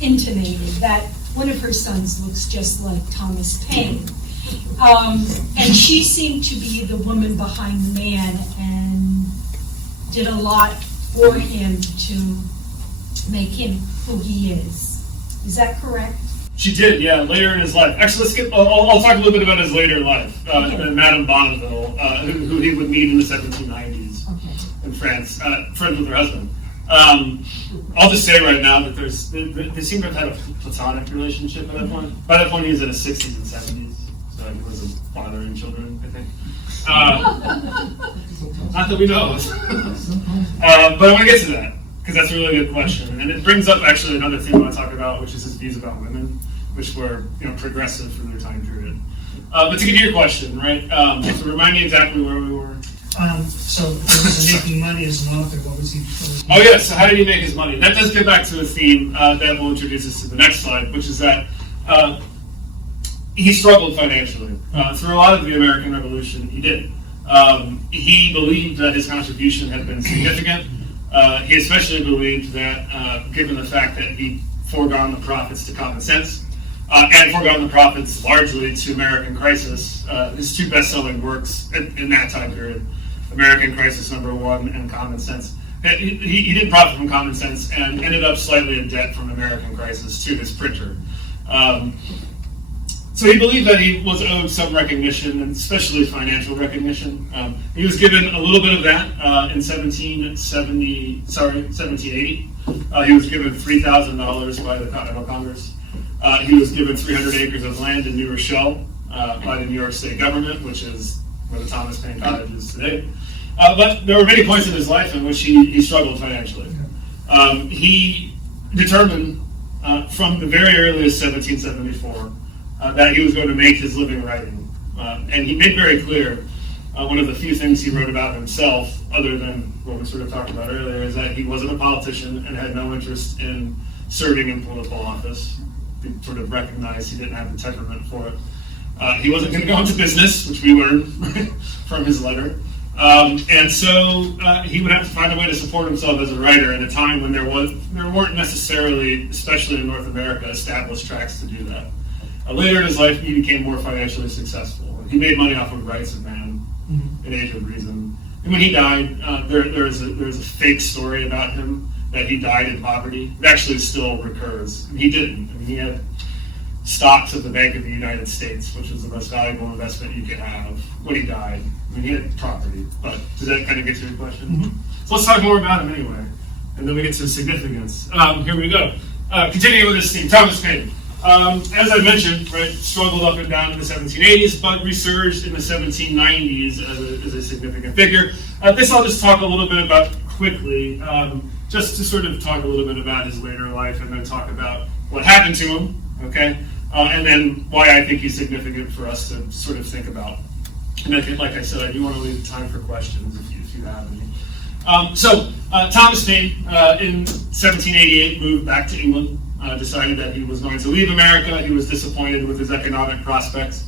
intimated that one of her sons looks just like Thomas Paine. And she seemed to be the woman behind the man and did a lot for him to make him who he is. Is that correct? She did, yeah, later in his life. Actually, I'll talk a little bit about his later life. Madame Bonneville, who he would meet in the 1790s in France, friends with her husband. I'll just say right now that they seem to have had a platonic relationship at that point. By that point, he was in his 60s and 70s, so he was a father and children, I think. Not that we know of. But I want to get to that, because that's a really good question. And it brings up actually another thing I want to talk about, which is his views about women, which were progressive for their time period. But to get to your question, right? So remind me exactly where we were. So if he wasn't making money as an author, what was he? Oh yeah, so how did he make his money? That does get back to a theme that will introduce us to the next slide, which is that he struggled financially. Through a lot of the American Revolution, he did. He believed that his contribution had been significant. He especially believed that, given the fact that he'd foregone the profits to Common Sense, and foregone the profits largely to American Crisis, his two best-selling works in that time period, American Crisis #1 and Common Sense. He didn't profit from Common Sense and ended up slightly in debt from American Crisis to his printer. So he believed that he was owed some recognition, and especially financial recognition. He was given a little bit of that in 1780. He was given $3,000 by the Continental Congress. He was given 300 acres of land in New Rochelle by the New York State government, which is where the Thomas Paine Cottage is today. But there were many points in his life in which he struggled financially. He determined from the very earliest 1774 that he was going to make his living writing. And he made very clear, one of the few things he wrote about himself, other than what we sort of talked about earlier, is that he wasn't a politician and had no interest in serving in political office. He sort of recognized he didn't have the temperament for it. He wasn't going to go into business, which we learned from his letter. And so he would have to find a way to support himself as a writer at a time when there weren't necessarily, especially in North America, established tracks to do that. Later in his life, he became more financially successful. He made money off of Rights of Man, in Age of Reason. And when he died, there's a fake story about him that he died in poverty. It actually still recurs. And he didn't. I mean, he had stocks of the Bank of the United States, which was the most valuable investment you could have when he died. I mean, he had property. But does that kind of get to your question? So let's talk more about him anyway. And then we get to significance. Here we go. Continuing with this theme, Thomas Paine. As I mentioned, right, struggled up and down in the 1780s, but resurged in the 1790s as a significant figure. This I'll just talk a little bit about quickly, just to sort of talk a little bit about his later life and then talk about what happened to him, okay? And then why I think he's significant for us to sort of think about. And I think, like I said, I do want to leave time for questions if you have any. Thomas Paine in 1788 moved back to England. Decided that he was going to leave America. He was disappointed with his economic prospects.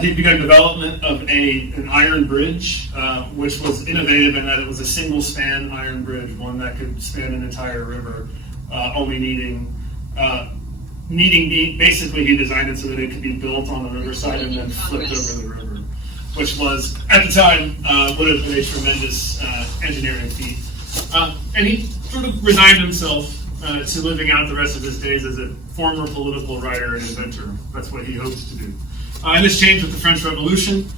He began development of an iron bridge, which was innovative in that it was a single-span iron bridge, one that could span an entire river, only basically he designed it so that it could be built on the riverside and then flipped over the river, which was, at the time, would have been a tremendous engineering feat. And he sort of resigned himself to living out the rest of his days as a former political writer and inventor. That's what he hopes to do. And this changed with the French Revolution.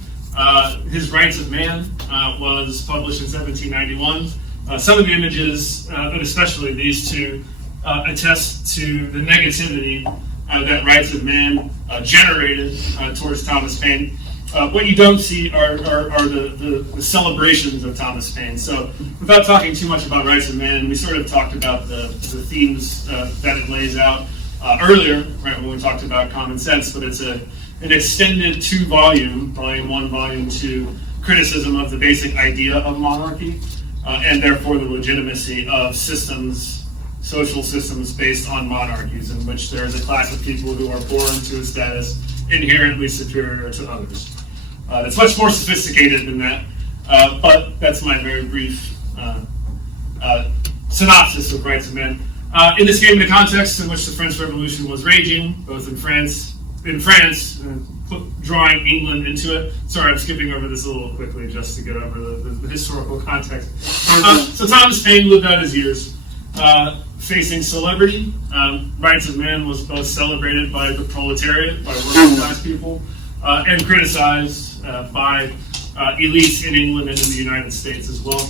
His Rights of Man was published in 1791. Some of the images, but especially these two, attest to the negativity that Rights of Man generated towards Thomas Paine. What you don't see are the celebrations of Thomas Paine. So without talking too much about Rights of Man, we sort of talked about the themes that it lays out earlier, right, when we talked about common sense, but it's an extended volume 1, volume 2, criticism of the basic idea of monarchy, and therefore the legitimacy of systems, social systems based on monarchies, in which there is a class of people who are born to a status inherently superior to others. It's much more sophisticated than that, but that's my very brief synopsis of Rights of Man. In this game, the context in which the French Revolution was raging, both in France, drawing England into it. Sorry, I'm skipping over this a little quickly just to get over the historical context. So Thomas Paine lived out his years facing celebrity. Rights of Man was both celebrated by the proletariat, by working class people, and criticized by elites in England and in the United States as well.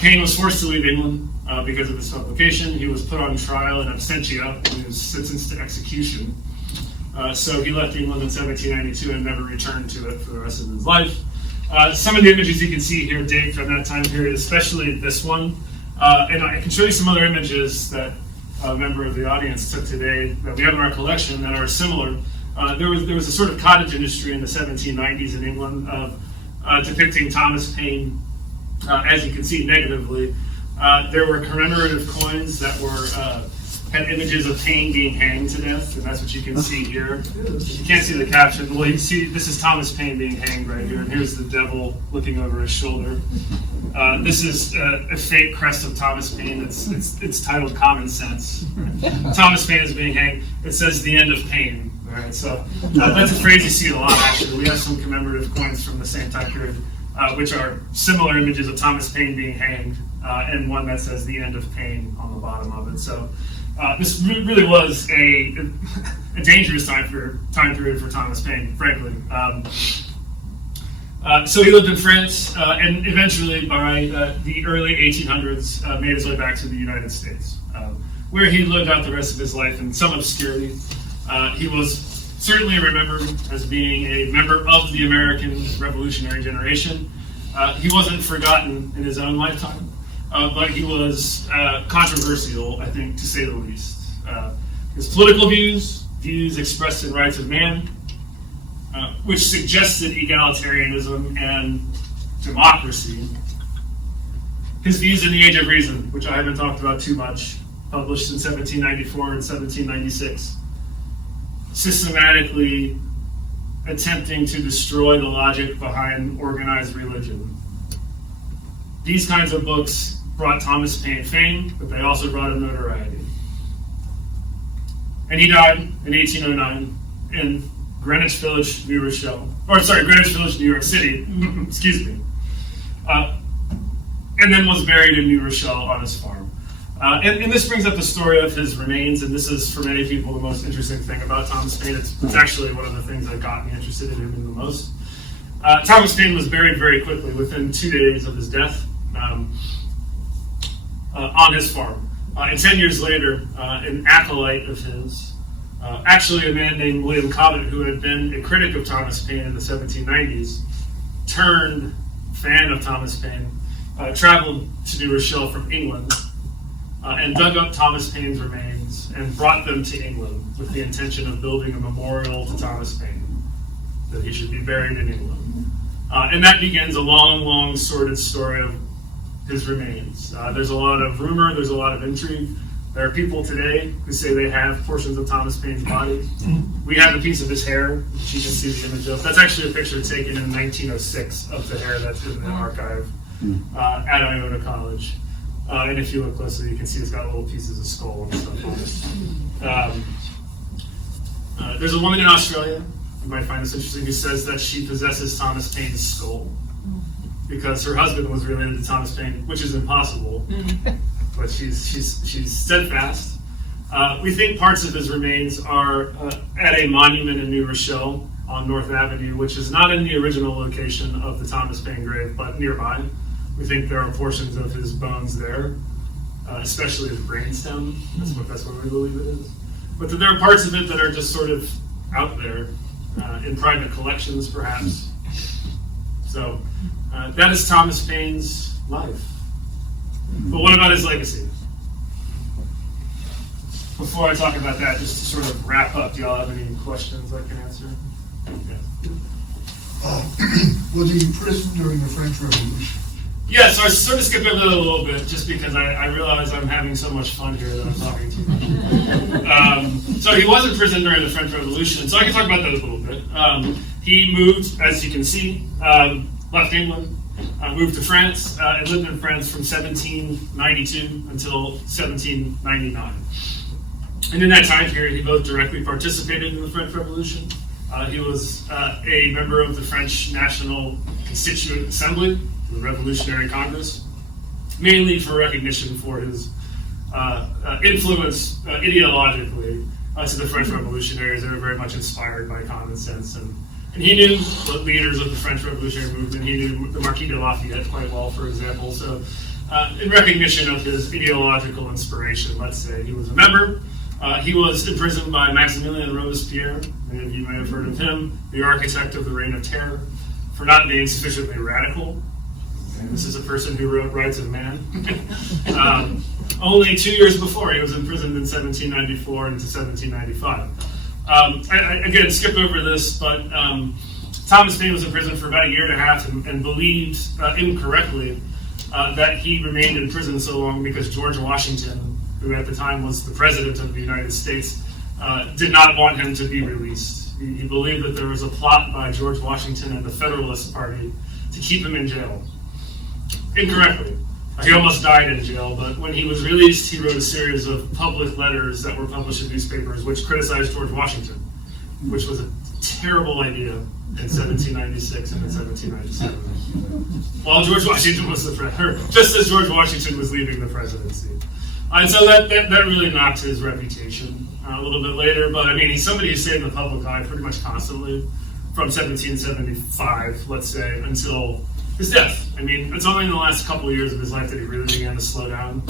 Paine was forced to leave England because of his publication. He was put on trial in absentia and he was sentenced to execution. So he left England in 1792 and never returned to it for the rest of his life. Some of the images you can see here date from that time period, especially this one. And I can show you some other images that a member of the audience took today that we have in our collection that are similar. There was a sort of cottage industry in the 1790s in England of depicting Thomas Paine, as you can see, negatively. There were commemorative coins that had images of Paine being hanged to death, and that's what you can see here. You can't see the caption. Well, you see this is Thomas Paine being hanged right here, and here's the devil looking over his shoulder. This is a fake crest of Thomas Paine. It's titled Common Sense. Thomas Paine is being hanged. It says the end of Paine. All right, so that's a phrase you see a lot, actually. We have some commemorative coins from the same time period, which are similar images of Thomas Paine being hanged, and one that says the end of Paine on the bottom of it. So This really was a dangerous time period for Thomas Paine, frankly. So he lived in France, and eventually by the early 1800s made his way back to the United States, where he lived out the rest of his life in some obscurity. He was certainly remembered as being a member of the American Revolutionary generation. He wasn't forgotten in his own lifetime, but he was controversial, I think, to say the least. His political views expressed in Rights of Man, which suggested egalitarianism and democracy. His views in the Age of Reason, which I haven't talked about too much, published in 1794 and 1796, systematically attempting to destroy the logic behind organized religion. These kinds of books brought Thomas Paine fame, but they also brought him notoriety. And he died in 1809 in Greenwich Village, New York City, excuse me, and then was buried in New Rochelle on his farm. And this brings up the story of his remains, and this is, for many people, the most interesting thing about Thomas Paine. It's actually one of the things that got me interested in him the most. Thomas Paine was buried very quickly, within 2 days of his death, on his farm. And 10 years later, an acolyte of his, actually a man named William Cobbett, who had been a critic of Thomas Paine in the 1790s, turned fan of Thomas Paine, traveled to New Rochelle from England, and dug up Thomas Paine's remains and brought them to England with the intention of building a memorial to Thomas Paine, that he should be buried in England. And that begins a long, long, sordid story of his remains. There's a lot of rumor, there's a lot of intrigue. There are people today who say they have portions of Thomas Paine's body. We have a piece of his hair, which you can see the image of. That's actually a picture taken in 1906 of the hair that's in the archive at Iona College. And if you look closely, you can see it's got little pieces of skull and stuff on it. There's a woman in Australia, you might find this interesting, who says that she possesses Thomas Paine's skull because her husband was related to Thomas Paine, which is impossible, but she's steadfast. We think parts of his remains are at a monument in New Rochelle on North Avenue, which is not in the original location of the Thomas Paine grave, but nearby. We think there are portions of his bones there, especially his brainstem. That's what we believe it is. But there are parts of it that are just sort of out there, in private collections, perhaps. So that is Thomas Paine's life. But what about his legacy? Before I talk about that, just to sort of wrap up, do y'all have any questions I can answer? Was he imprisoned during the French Revolution? Yeah, so I sort of skipped over that a little bit just because I realize I'm having so much fun here that I'm talking too much. So he was in prison during the French Revolution, so I can talk about that a little bit. He moved, as you can see, left England, moved to France, and lived in France from 1792 until 1799. And in that time period, he both directly participated in the French Revolution. He was a member of the French National Constituent Assembly, the Revolutionary Congress, mainly for recognition for his influence ideologically to the French revolutionaries. They were very much inspired by common sense, and he knew the leaders of the French Revolutionary movement. He knew the Marquis de Lafayette quite well, for example. So in recognition of his ideological inspiration, let's say, he was a member. He was imprisoned by Maximilien Robespierre, many of you may have heard of him, the architect of the Reign of Terror, for not being sufficiently radical. And this is a person who wrote Rights of Man. Only 2 years before, he was imprisoned in 1794 into 1795. I again, skipped over this, but Thomas Paine was in prison for about 1.5 years and believed incorrectly that he remained in prison so long because George Washington, who at the time was the president of the United States, did not want him to be released. He believed that there was a plot by George Washington and the Federalist Party to keep him in jail. Incorrectly. He almost died in jail, but when he was released, he wrote a series of public letters that were published in newspapers which criticized George Washington, which was a terrible idea in 1796 and in 1797. While George Washington was the president, just as George Washington was leaving the presidency. And so that really knocked his reputation a little bit later. But I mean, he's somebody who stayed in the public eye pretty much constantly from 1775, let's say, until his death. I mean, it's only in the last couple of years of his life that he really began to slow down.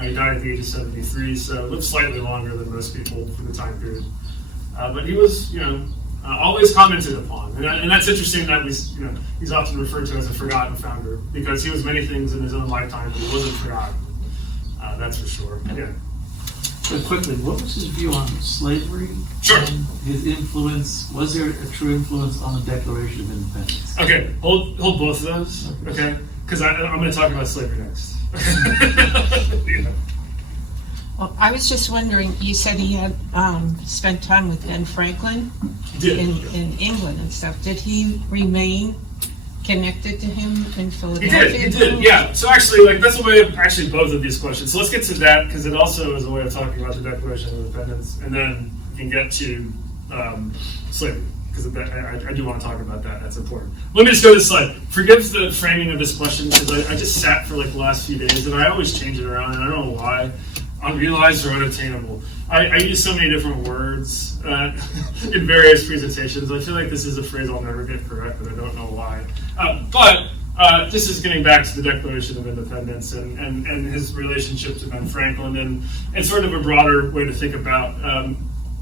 He died at the age of 73, so lived slightly longer than most people for the time period. But he was, always commented upon, and that's interesting that he's often referred to as a forgotten founder because he was many things in his own lifetime, but he wasn't forgotten. That's for sure. Yeah. But quickly, what was his view on slavery? Sure. And his influence, was there a true influence on the Declaration of Independence? Okay, hold both of those, okay? Because I'm going to talk about slavery next. Yeah. Well, I was just wondering, you said he had spent time with Ben Franklin He did. in England and stuff. Did he remain connected to him in He Philadelphia? did, yeah. So actually, that's a way of actually both of these questions. So let's get to that because it also is a way of talking about the Declaration of Independence, and then we can get to slavery because I do want to talk about that. That's important. Let me just go to this slide. Forgive the framing of this question because I just sat for the last few days, and I always change it around, and I don't know why. Unrealized or unattainable. I use so many different words in various presentations. I feel like this is a phrase I'll never get correct, but I don't know why. But this is getting back to the Declaration of Independence and his relationship to Ben Franklin and sort of a broader way to think about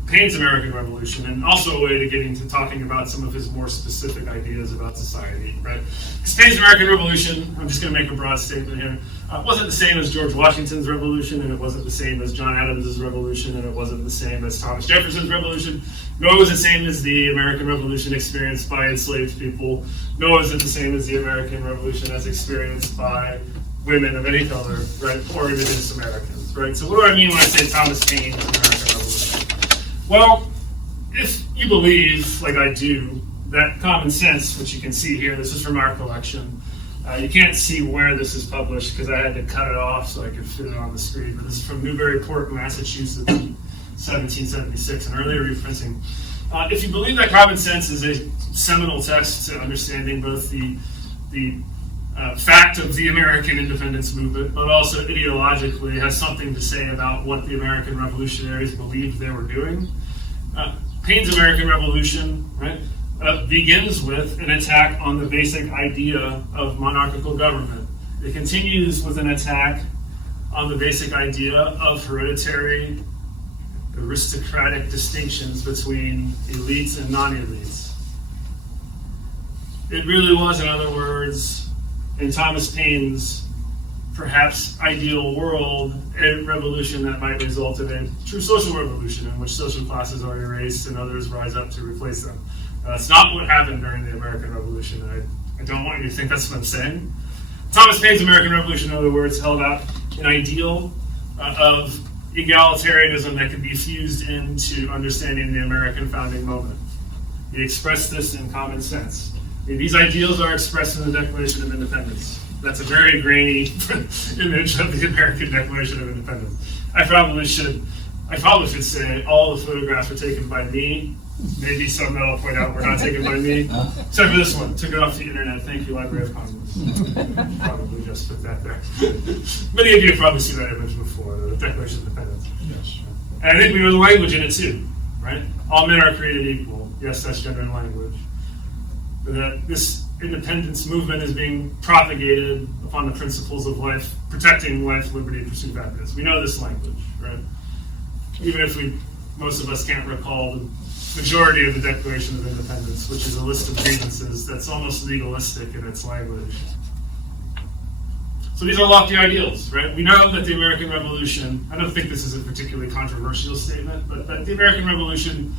Paine's American Revolution, and also a way to get into talking about some of his more specific ideas about society, right? Because Paine's American Revolution, I'm just going to make a broad statement here, wasn't the same as George Washington's Revolution, and it wasn't the same as John Adams's Revolution, and it wasn't the same as Thomas Jefferson's Revolution, nor was it the same as the American Revolution experienced by enslaved people, nor was it the same as the American Revolution as experienced by women of any color, right, or indigenous Americans, right? So what do I mean when I say Thomas Paine's American Revolution? Well, if you believe, like I do, that common sense, which you can see here, this is from our collection. You can't see where this is published because I had to cut it off so I could fit it on the screen, but this is from Newburyport, Massachusetts, 1776, an earlier reprinting. If you believe that common sense is a seminal text to understanding both the fact of the American independence movement, but also ideologically has something to say about what the American revolutionaries believed they were doing. Paine's American Revolution, right, begins with an attack on the basic idea of monarchical government. It continues with an attack on the basic idea of hereditary aristocratic distinctions between elites and non-elites. It really was, in other words, in Thomas Paine's perhaps ideal world, a revolution that might result in a true social revolution in which social classes are erased and others rise up to replace them. That's not what happened during the American Revolution. I don't want you to think that's what I'm saying. Thomas Paine's American Revolution, in other words, held out an ideal of egalitarianism that could be fused into understanding the American founding moment. He expressed this in common sense. These ideals are expressed in the Declaration of Independence. That's a very grainy image of the American Declaration of Independence. I probably should say all the photographs were taken by me. Maybe some that I'll point out were not taken by me. Except for this one. Took it off the internet. Thank you, Library of Congress. Probably just put that there. Many of you have probably seen that image before, the Declaration of Independence. Yes. And I think we know the language in it too, right? All men are created equal. Yes, that's gender and language. That this independence movement is being propagated upon the principles of life, protecting life, liberty, and pursuit of happiness. We know this language, right? Even if most of us can't recall the majority of the Declaration of Independence, which is a list of grievances that's almost legalistic in its language. So these are lofty ideals, right? We know that the American Revolution, I don't think this is a particularly controversial statement, but that the American Revolution,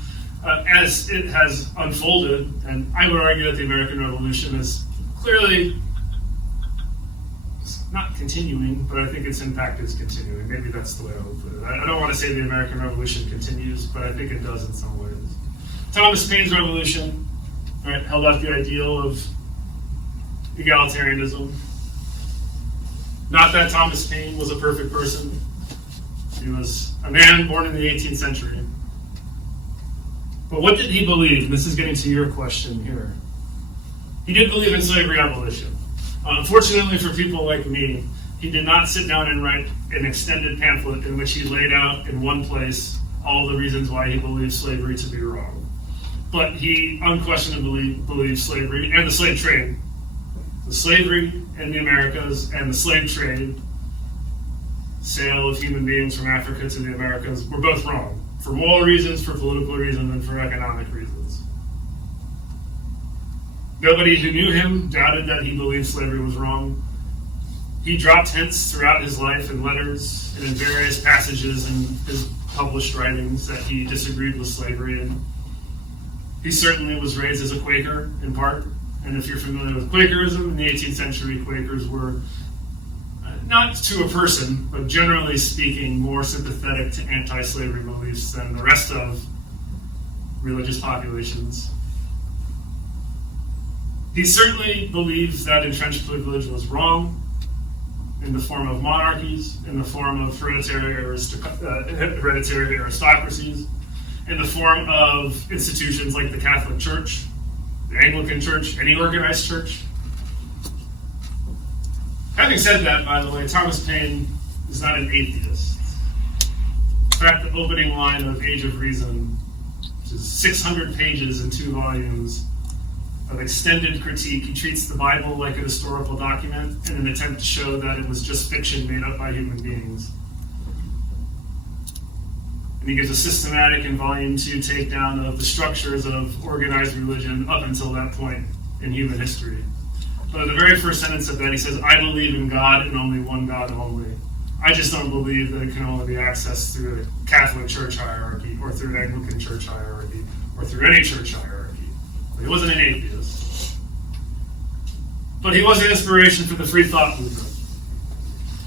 as it has unfolded, and I would argue that the American Revolution is clearly not continuing, but I think its impact is continuing. Maybe that's the way I would put it. I don't want to say the American Revolution continues, but I think it does in some ways. Thomas Paine's Revolution, right, held out the ideal of egalitarianism. Not that Thomas Paine was a perfect person. He was a man born in the 18th century. But what did he believe? And this is getting to your question here. He did believe in slavery abolition. Unfortunately for people like me, He did not sit down and write an extended pamphlet in which he laid out in one place all the reasons why he believed slavery to be wrong. But he unquestionably believed slavery and the slave trade. The slavery in the Americas and the slave trade, sale of human beings from Africa to the Americas, were both wrong. For moral reasons, for political reasons, and for economic reasons. Nobody who knew him doubted that he believed slavery was wrong. He dropped hints throughout his life in letters and in various passages in his published writings that he disagreed with slavery, and he certainly was raised as a Quaker in part. And if you're familiar with Quakerism, in the 18th century, Quakers were not to a person, but generally speaking, more sympathetic to anti-slavery beliefs than the rest of religious populations. He certainly believes that entrenched privilege was wrong in the form of monarchies, in the form of hereditary aristocracies, in the form of institutions like the Catholic Church, the Anglican Church, any organized church. Having said that, by the way, Thomas Paine is not an atheist. In fact, the opening line of Age of Reason, which is 600 pages in 2 volumes of extended critique, he treats the Bible like a historical document in an attempt to show that it was just fiction made up by human beings. And he gives a systematic in volume 2 takedown of the structures of organized religion up until that point in human history. But in the very first sentence of that, he says, I believe in God and only one God only. I just don't believe that it can only be accessed through a Catholic Church hierarchy or through an Anglican Church hierarchy or through any church hierarchy. But he wasn't an atheist. But he was an inspiration for the free thought movement,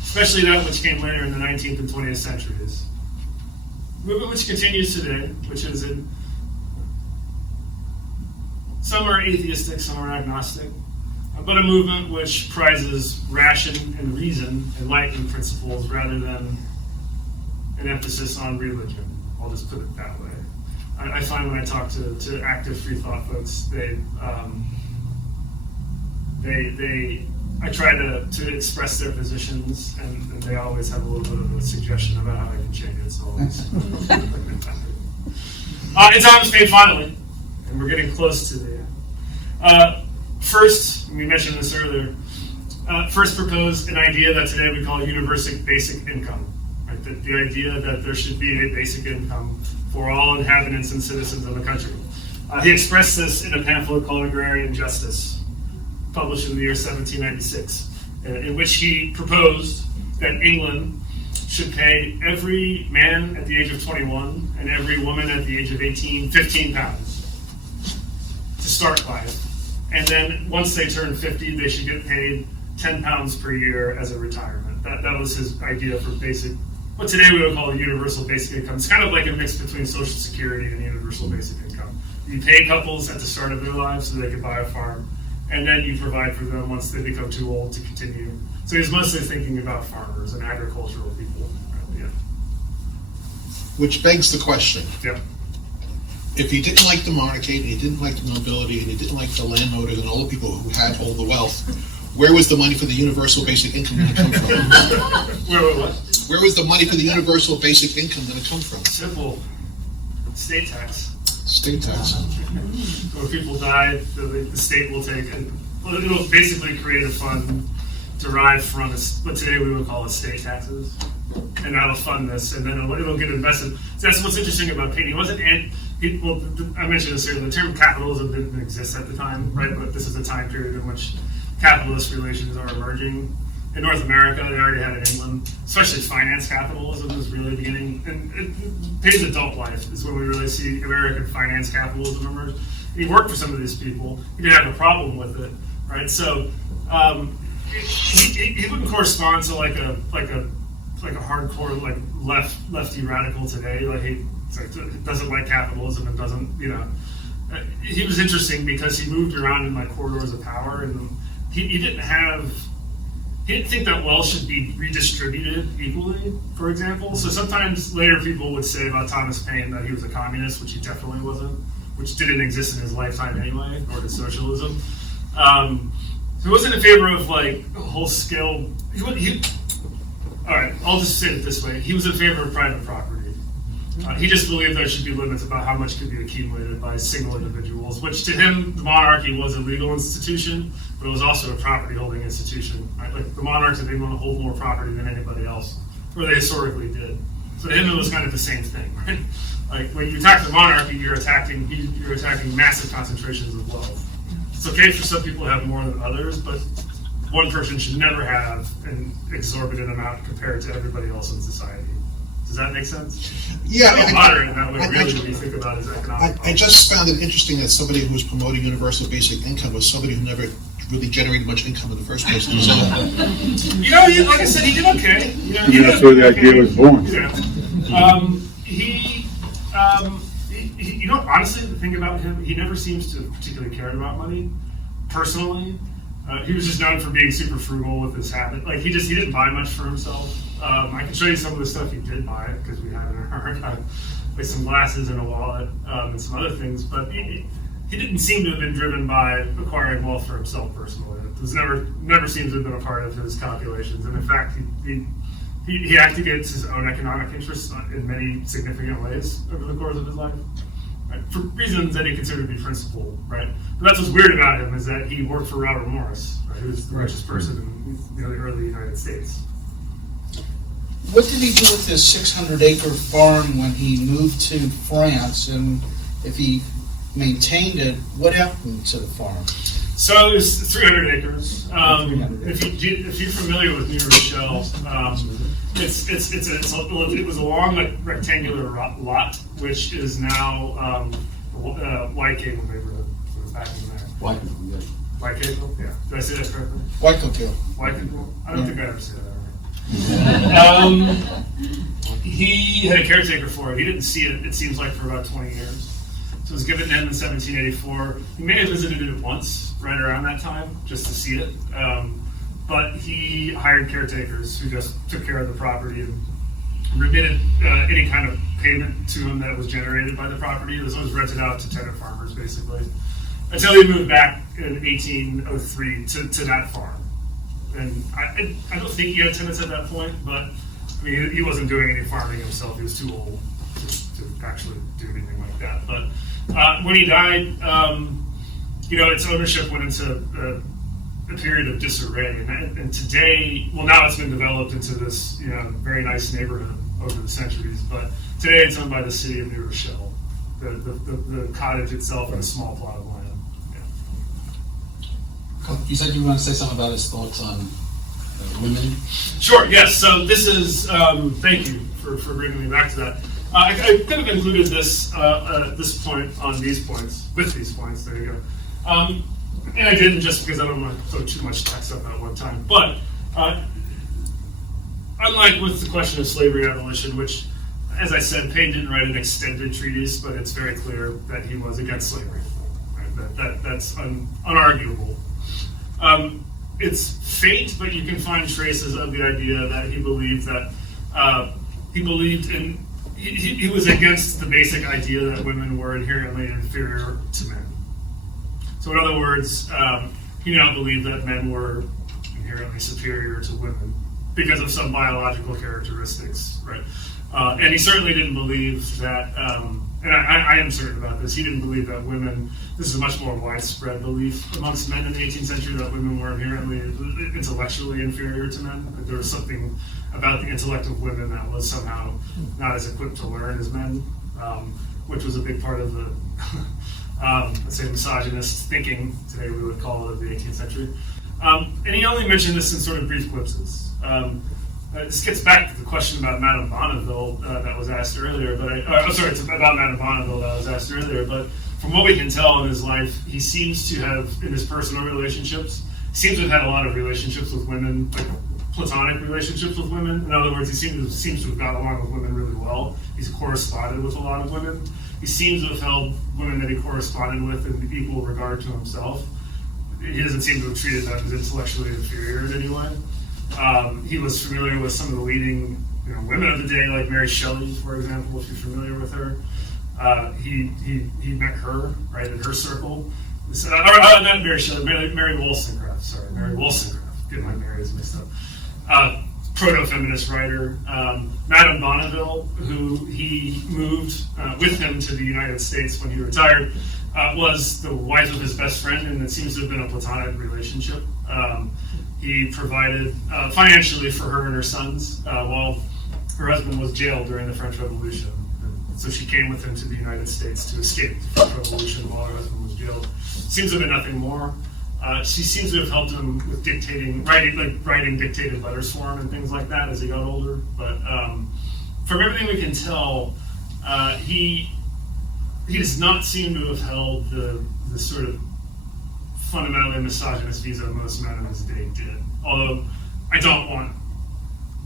especially that which came later in the 19th and 20th centuries. Movement which continues today, which is in some are atheistic, some are agnostic, but a movement which prizes ration and reason, enlightenment principles, rather than an emphasis on religion. I'll just put it that way. I find when I talk to active free thought folks, I try to express their positions, and they always have a little bit of a suggestion about how I can change it. So it's Thomas Paine finally, and we're getting close to the first. We mentioned this earlier. First proposed an idea that today we call universal basic income. Right? The idea that there should be a basic income for all inhabitants and citizens of the country. He expressed this in a pamphlet called Agrarian Justice, published in the year 1796, in which he proposed that England should pay every man at the age of 21 and every woman at the age of 18 15 pounds to start life. And then once they turn 50, they should get paid 10 pounds per year as a retirement. That was his idea for basic, what today we would call a universal basic income. It's kind of like a mix between Social Security and universal basic income. You pay couples at the start of their lives so they can buy a farm, and then you provide for them once they become too old to continue. So he's mostly thinking about farmers and agricultural people. Yeah. Which begs the question. Yeah. If he didn't like the monarchy, and he didn't like the nobility, and he didn't like the landowners and all the people who had all the wealth, where was the money for the universal basic income going to come from? Where was the money for the universal basic income going to come from? Simple. State tax. State tax. When people die, the state will take, it'll basically create a fund derived from what today we would call estate taxes. And that'll fund this, and then it'll get invested. So that's what's interesting about Paine. He wasn't, I mentioned this earlier, the term capitalism didn't exist at the time, right? But this is a time period in which capitalist relations are emerging. In North America, they already had it in England, especially finance capitalism was really beginning. And Paine's adult life is when we really see American finance capitalism emerge. He worked for some of these people. He didn't have a problem with it, right? So he wouldn't correspond to like a hardcore lefty radical today. Like he doesn't like capitalism and doesn't, he was interesting because he moved around in corridors of power, and he didn't think that wealth should be redistributed equally, for example. So sometimes later people would say about Thomas Paine that he was a communist, which he definitely wasn't, which didn't exist in his lifetime anyway, nor did socialism. He wasn't in favor of whole scale. all right, I'll just say it this way. He was in favor of private property. He just believed there should be limits about how much could be accumulated by single individuals, which to him, the monarchy was a legal institution, but it was also a property holding institution. Right? Like the monarchs, they want to hold more property than anybody else, or they historically did. So to him, it was kind of the same thing, right? Like when you attack the monarchy, you're attacking massive concentrations of wealth. It's okay for some people to have more than others, but one person should never have an exorbitant amount compared to everybody else in society. Does that make sense? Yeah. It's moderate in that way, really, when you think about his economic I just found it interesting that somebody who was promoting universal basic income was somebody who never really generated much income in the first place. So, You know, like I said, he did okay. You know, And that's where the idea was born. Yeah. You know, honestly, the thing about him, he never seems to particularly care about money, personally. He was just known for being super frugal with his habit. Like, he didn't buy much for himself. I can show you some of the stuff he did buy, because we have it in our archive, like some glasses and a wallet, and some other things, but he didn't seem to have been driven by acquiring wealth for himself personally. It was never seems to have been a part of his calculations, and in fact, he acted against his own economic interests in many significant ways over the course of his life, right? For reasons that he considered to be principled, right? But that's what's weird about him, is that he worked for Robert Morris, right, who was the richest person in the early United States. What did he do with his 600-acre farm when he moved to France? And if he maintained it, what happened to the farm? So it was 300 acres. If you're familiar with New Rochelle, it was a long, like, rectangular lot, which is now White Cable neighborhood. So it's back in there. White Cable? Yeah. Did I say that correctly? White Cable. White Cable? I don't think I ever said that right. He had a caretaker for it. He didn't see it seems like, for about 20 years. So it was given to him in 1784. He may have visited it once, right around that time, just to see it. But he hired caretakers who just took care of the property and remitted any kind of payment to him that was generated by the property. It was always rented out to tenant farmers, basically, until he moved back in 1803 to that farm. And I don't think he had tenants at that point, but I mean, he wasn't doing any farming himself. He was too old to actually do anything like that. But when he died, its ownership went into a period of disarray. And today, well, now it's been developed into this, very nice neighborhood over the centuries. But today it's owned by the city of New Rochelle. The cottage itself and a small plot of land. You said you were going to say something about his thoughts on women? Sure, yes. So this is, thank you for bringing me back to that. I could have included this point on these points, with these points, there you go. And I didn't, just because I don't want to throw too much text up at one time. But unlike with the question of slavery abolition, which, as I said, Paine didn't write an extended treatise, but it's very clear that he was against slavery. Right? That's unarguable. It's fate, but you can find traces of the idea that he believed he was against the basic idea that women were inherently inferior to men. So in other words, he did not believe that men were inherently superior to women because of some biological characteristics, right? And he certainly didn't believe that, and I am certain about this, he didn't believe that women, this is a much more widespread belief amongst men in the 18th century, that women were inherently intellectually inferior to men. That there was something about the intellect of women that was somehow not as equipped to learn as men, which was a big part of the, let's say, misogynist thinking, today we would call it, of the 18th century. And he only mentioned this in sort of brief glimpses. This gets back to the question about Madame Bonneville that was asked earlier, but it's about Madame Bonneville that was asked earlier, but from what we can tell in his life, he seems to have, in his personal relationships, he seems to have had a lot of relationships with women, like platonic relationships with women. In other words, he seems to have got along with women really well. He's corresponded with a lot of women. He seems to have held women that he corresponded with in equal regard to himself. He doesn't seem to have treated them as intellectually inferior in any way. He was familiar with some of the leading women of the day, like Mary Shelley, for example, if you're familiar with her. He met her, right, in her circle. Not Mary Shelley, Mary Wollstonecraft, sorry. Mary Wollstonecraft. Get my Marys mixed up. proto-feminist writer. Madame Bonneville, who he moved with him to the United States when he retired, was the wife of his best friend, and it seems to have been a platonic relationship. He provided financially for her and her sons while her husband was jailed during the French Revolution. So she came with him to the United States to escape the French Revolution while her husband was jailed. Seems to have been nothing more. She seems to have helped him with writing dictated letters for him and things like that as he got older. But from everything we can tell, he does not seem to have held the sort of fundamentally misogynist views that most men of his day did. Although I don't want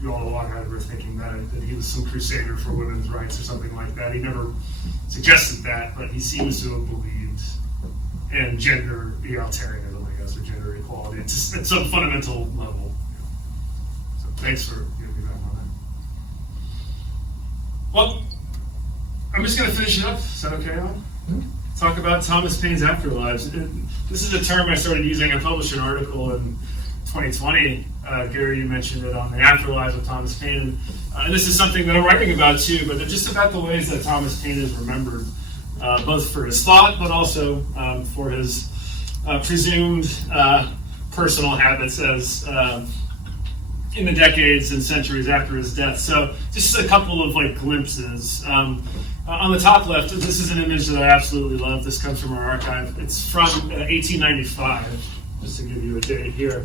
you all to walk out of here thinking that he was some crusader for women's rights or something like that. He never suggested that, but he seems to have believed in gender egalitarianism, I guess, or gender equality. It's just at some fundamental level. So thanks for giving me that on that. Well, I'm just going to finish it up. Is that okay, Alan? Talk about Thomas Paine's afterlives. This is a term I started using. I published an article in 2020. Gary, you mentioned it on the afterlives of Thomas Paine. And this is something that I'm writing about too, but they're just about the ways that Thomas Paine is remembered, both for his thought, but also for his presumed personal habits as in the decades and centuries after his death. So just a couple of glimpses. On the top left, this is an image that I absolutely love. This comes from our archive. It's from 1895, just to give you a date here,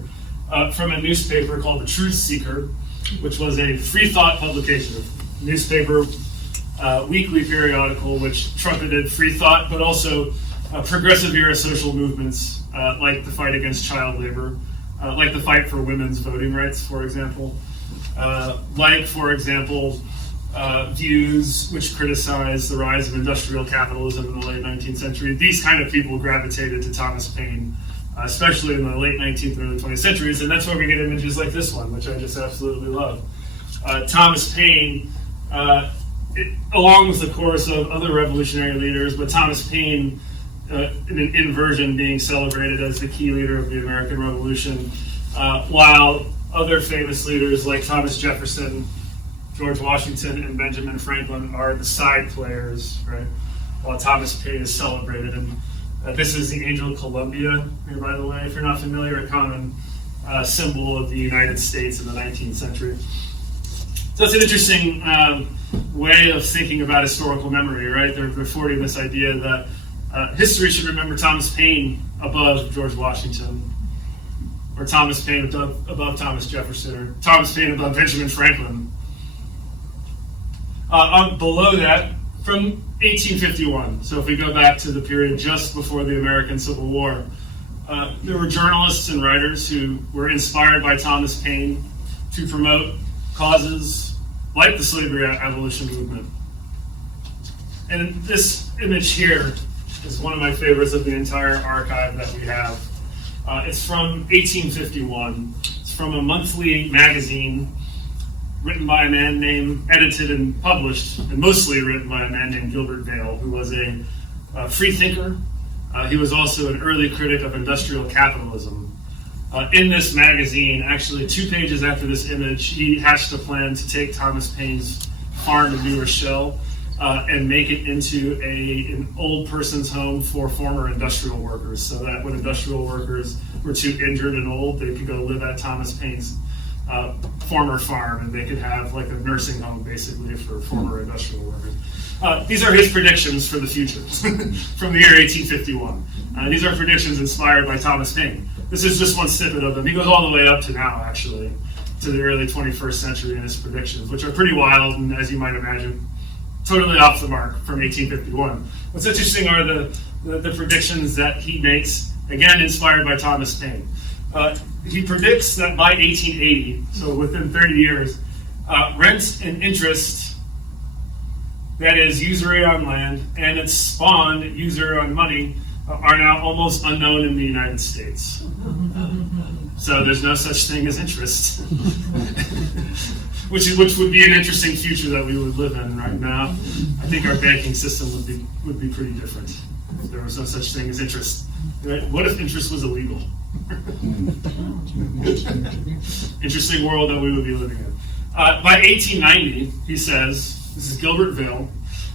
from a newspaper called The Truth Seeker, which was a free thought publication, a newspaper, weekly periodical, which trumpeted free thought, but also progressive era social movements like the fight against child labor, like the fight for women's voting rights, for example, for example, views which criticize the rise of industrial capitalism in the late 19th century. These kind of people gravitated to Thomas Paine, especially in the late 19th and early 20th centuries, and that's where we get images like this one, which I just absolutely love. Thomas Paine, along with the chorus of other revolutionary leaders, but Thomas Paine, in an inversion, being celebrated as the key leader of the American Revolution, while other famous leaders like Thomas Jefferson, George Washington, and Benjamin Franklin are the side players, right? While Thomas Paine is celebrated. And this is the Angel of Columbia, here, by the way, if you're not familiar, a common symbol of the United States in the 19th century. So it's an interesting way of thinking about historical memory, right? They're forwarding this idea that history should remember Thomas Paine above George Washington, or Thomas Paine above Thomas Jefferson, or Thomas Paine above Benjamin Franklin. Below that, from 1851, so if we go back to the period just before the American Civil War, there were journalists and writers who were inspired by Thomas Paine to promote causes like the slavery abolition movement. And this image here is one of my favorites of the entire archive that we have. It's from 1851. It's from a monthly magazine written by a man named, edited and published, and mostly written by a man named Gilbert Vale, who was a free thinker. He was also an early critic of industrial capitalism. In this magazine, actually 2 pages after this image, he hatched a plan to take Thomas Paine's farm in New Rochelle and make it into an old person's home for former industrial workers, so that when industrial workers were too injured and old, they could go live at Thomas Paine's former farm, and they could have like a nursing home basically for former industrial workers. These are his predictions for the future from the year 1851. These are predictions inspired by Thomas Paine. This is just one snippet of them. He goes all the way up to now, actually, to the early 21st century in his predictions, which are pretty wild and, as you might imagine, totally off the mark from 1851. What's interesting are the predictions that he makes, again inspired by Thomas Paine. He predicts that by 1880, so within 30 years, rent and interest, that is usury on land, and its spawn, usury on money, are now almost unknown in the United States. So there's no such thing as interest, which would be an interesting future that we would live in right now. I think our banking system would be pretty different if there was no such thing as interest. Right? What if interest was illegal? Interesting world that we would be living in. By 1890, he says, this is Gilbertville,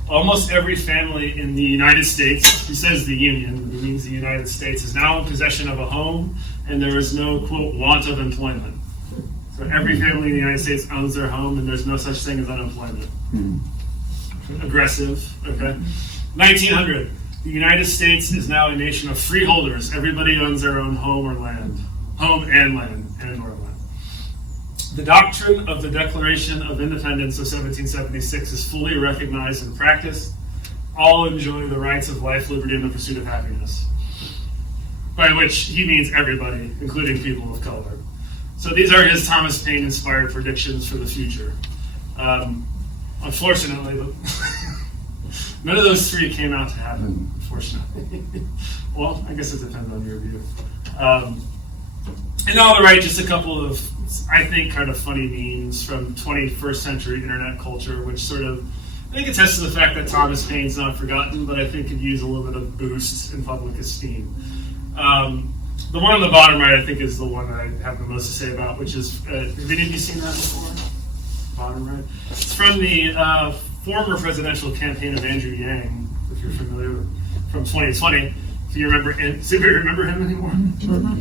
almost every family in the United States, he says the Union, but he means the United States, is now in possession of a home, and there is no, quote, want of employment. So every family in the United States owns their home, and there's no such thing as unemployment. Aggressive, okay? 1900, the United States is now a nation of freeholders. Everybody owns their own home or land. Home and land, and or land. The doctrine of the Declaration of Independence of 1776 is fully recognized and practiced. All enjoy the rights of life, liberty, and the pursuit of happiness. By which he means everybody, including people of color. So these are his Thomas Paine inspired predictions for the future. Unfortunately, none of those three came out to happen, unfortunately. Well, I guess it depends on your view. And all the right, just a couple of, I think, kind of funny memes from 21st century internet culture, which sort of, I think, attests to the fact that Thomas Paine's not forgotten, but I think could use a little bit of boost in public esteem. The one on the bottom right, I think, is the one that I have the most to say about, which is, have any of you seen that before? Bottom right. It's from the former presidential campaign of Andrew Yang, if you're familiar with, from 2020. Do you remember him anymore?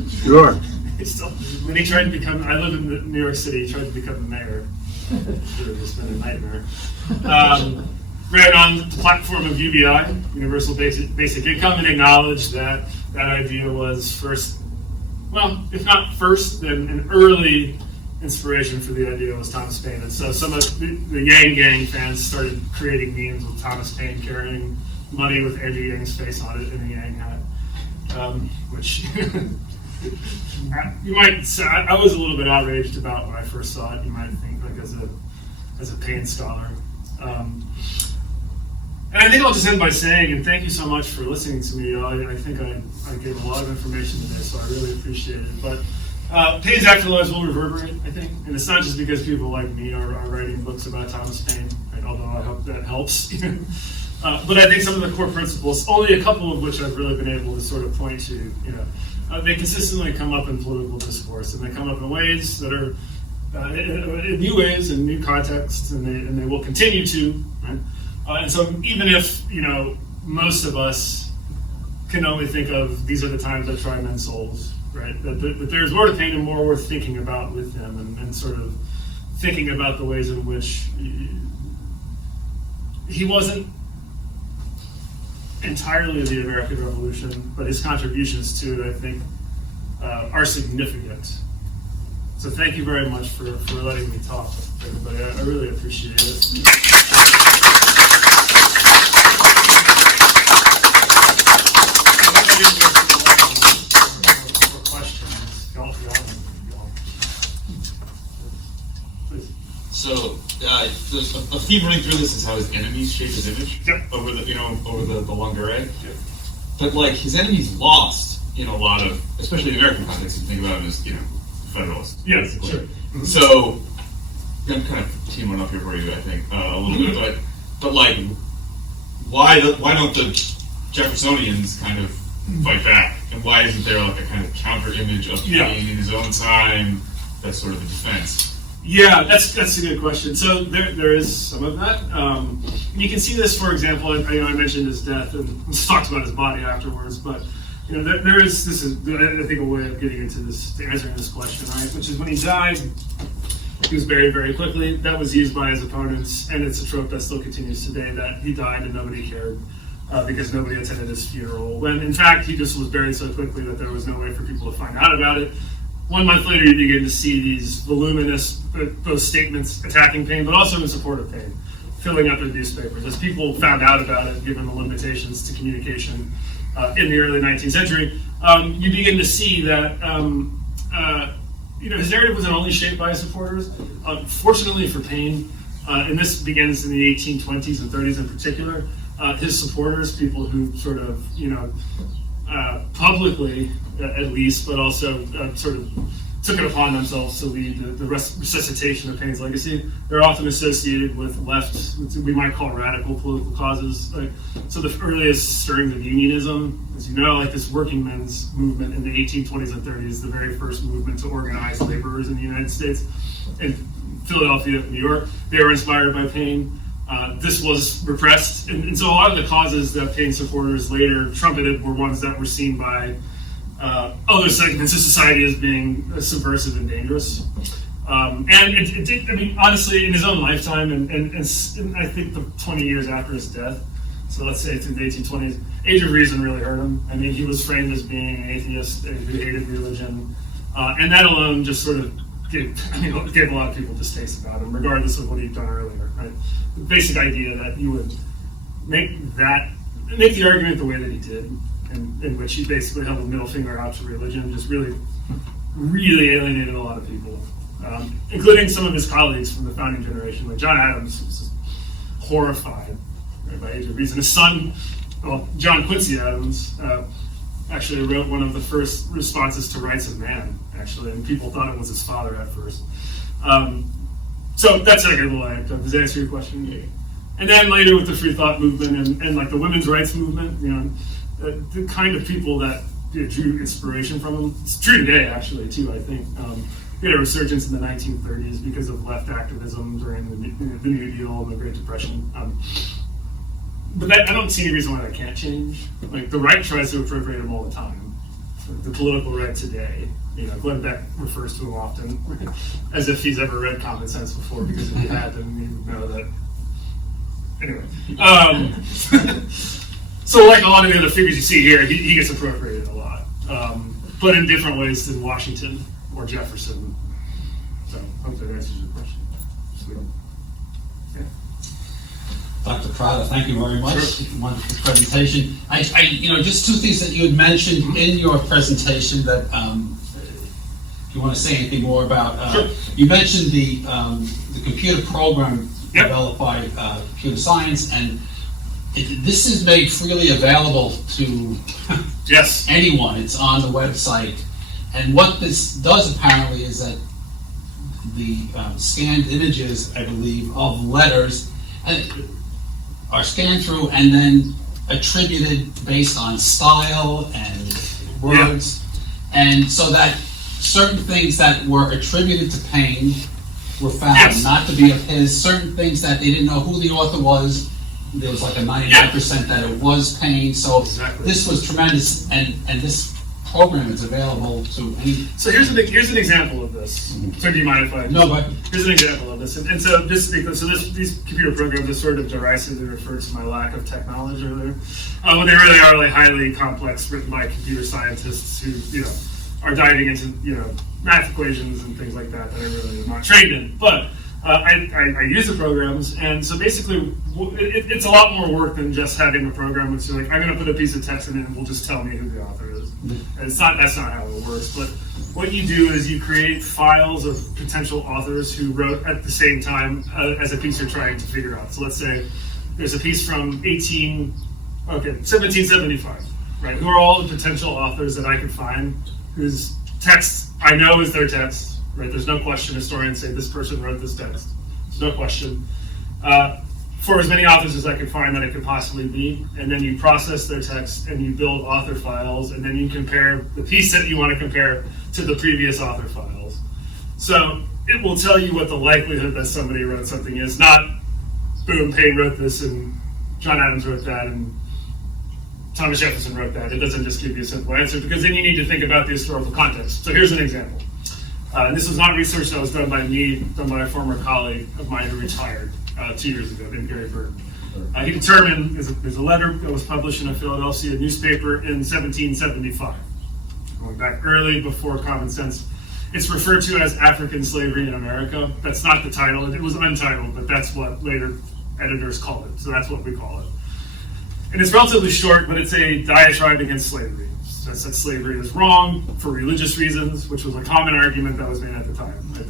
Sure. When he tried to become, I live in New York City, he tried to become the mayor. It would have just been a nightmare. Ran on the platform of UBI, Universal Basic Income, and acknowledged that that idea was first, well, if not first, then an early inspiration for the idea was Thomas Paine. And so some of the Yang Gang fans started creating memes with Thomas Paine carrying money with Andrew Yang's face on it in a Yang hat, which you might say, I was a little bit outraged about when I first saw it. You might think, like, as a Paine scholar. And I think I'll just end by saying, and thank you so much for listening to me. I think I gave a lot of information today, so I really appreciate it. But Paine's afterlives will reverberate, I think. And it's not just because people like me are writing books about Thomas Paine, right? Although I hope that helps. But I think some of the core principles, only a couple of which I've really been able to sort of point to, they consistently come up in political discourse, and they come up in ways that are in new ways and new contexts, and they will continue to, right? And so even if, most of us can only think of these are the times I try men's souls, right? That there's more to Paine and more worth thinking about with him, and sort of thinking about the ways in which he wasn't entirely the American Revolution, but his contributions to it, I think, are significant. So thank you very much for letting me talk, everybody. I really appreciate it. So there's a theme running through this is how his enemies shape his image over the longer array. Yep. But like his enemies lost in a lot of, especially in the American context, if you think about him as Federalist. Yes, sure. Mm-hmm. So I'm kind of teeing one up here for you, I think, a little bit, but like why don't the Jeffersonians kind of fight back, and why isn't there like a kind of counter image of Paine in his own time that's sort of a defense? Yeah, that's a good question. So there is some of that. You can see this, for example. I mentioned his death and talked about his body afterwards, but there is this is I think a way of getting into this, to answering this question, right? Which is when he died, he was buried very quickly. That was used by his opponents, and it's a trope that still continues today, that he died and nobody cared because nobody attended his funeral. When in fact he just was buried so quickly that there was no way for people to find out about it. 1 month later, you begin to see these voluminous both statements attacking Paine, but also in support of Paine, filling up the newspapers. As people found out about it, given the limitations to communication in the early 19th century, you begin to see that his narrative wasn't only shaped by his supporters. Fortunately for Paine, and this begins in the 1820s and 30s in particular, his supporters, people who sort of, publicly at least, but also sort of took it upon themselves to lead the resuscitation of Paine's legacy. They're often associated with left, what we might call radical political causes. So the earliest stirrings of unionism, as you know, like this working men's movement in the 1820s and 30s, the very first movement to organize laborers in the United States. In Philadelphia, New York, they were inspired by Paine. This was repressed, and so a lot of the causes that Paine supporters later trumpeted were ones that were seen by other segments of society as being subversive and dangerous. And it did, I mean, honestly, in his own lifetime, and I think the 20 years after his death, so let's say through the 1820s, Age of Reason really hurt him. I mean, he was framed as being an atheist who hated religion, and that alone just sort of gave a lot of people distaste about him, regardless of what he'd done earlier, right? The basic idea that you would make the argument the way that he did, in which he basically held a middle finger out to religion, just really alienated a lot of people, including some of his colleagues from the founding generation. Like John Adams was just horrified, right, by Age of Reason. His son, well, John Quincy Adams, actually wrote one of the first responses to Rights of Man, actually, and people thought it was his father at first. So that's like a little anecdote. Does that answer your question? Yeah. And then later with the free thought movement and like the women's rights movement, you know, the kind of people that drew inspiration from him. It's true today, actually, too, I think. We had a resurgence in the 1930s because of left activism during the New Deal and the Great Depression. But I don't see any reason why that can't change. Like, the right tries to appropriate him all the time. The political right today, you know, Glenn Beck refers to him often as if he's ever read Common Sense before, because if he had, then he would know that. Anyway. So like a lot of the other figures you see here, he gets appropriated a lot, but in different ways than Washington or Jefferson. So I hope that answers your question. Sweet. Yeah. Dr. Prada, thank you very much. Sure. Wonderful presentation. I just two things that you had mentioned in your presentation that, if you want to say anything more about, Sure. You mentioned the computer program Yep. developed by computer science, and this is made freely available to Yes. anyone. It's on the website. And what this does apparently is that the scanned images, I believe, of letters are scanned through and then attributed based on style and words. Yeah. And so that certain things that were attributed to Paine were found not to be of his. Certain things that they didn't know who the author was, there was like a 99% that it was Paine. So this was tremendous, and this program is available to any. So here's an example of this. So do you mind if I? No, but here's an example of this. And so these computer programs are sort of derisively referred to my lack of tech knowledge earlier. But they really are like highly complex, written by computer scientists who are diving into math equations and things like that I really am not trained in. But I use the programs, and so basically it's a lot more work than just having a program which you're like, I'm going to put a piece of text in it and we'll just tell me who the author is. That's not how it works. But what you do is you create files of potential authors who wrote at the same time as a piece you're trying to figure out. So let's say there's a piece from 1775, right? Who are all the potential authors that I could find whose text I know is their text? Right, there's no question historians say this person wrote this text. There's no question. For as many authors as I could find that it could possibly be, and then you process their text and you build author files, and then you compare the piece that you want to compare to the previous author files. So it will tell you what the likelihood that somebody wrote something is, not boom, Paine wrote this and John Adams wrote that and Thomas Jefferson wrote that. It doesn't just give you a simple answer, because then you need to think about the historical context. So here's an example. This was not research that was done by me, done by a former colleague of mine who retired 2 years ago, named Gary Burton. He determined, there's a letter that was published in a Philadelphia newspaper in 1775, going back early before Common Sense. It's referred to as African Slavery in America. That's not the title. It was untitled, but that's what later editors called it. So that's what we call it. And it's relatively short, but it's a diatribe against slavery. That said slavery is wrong for religious reasons, which was a common argument that was made at the time. Right?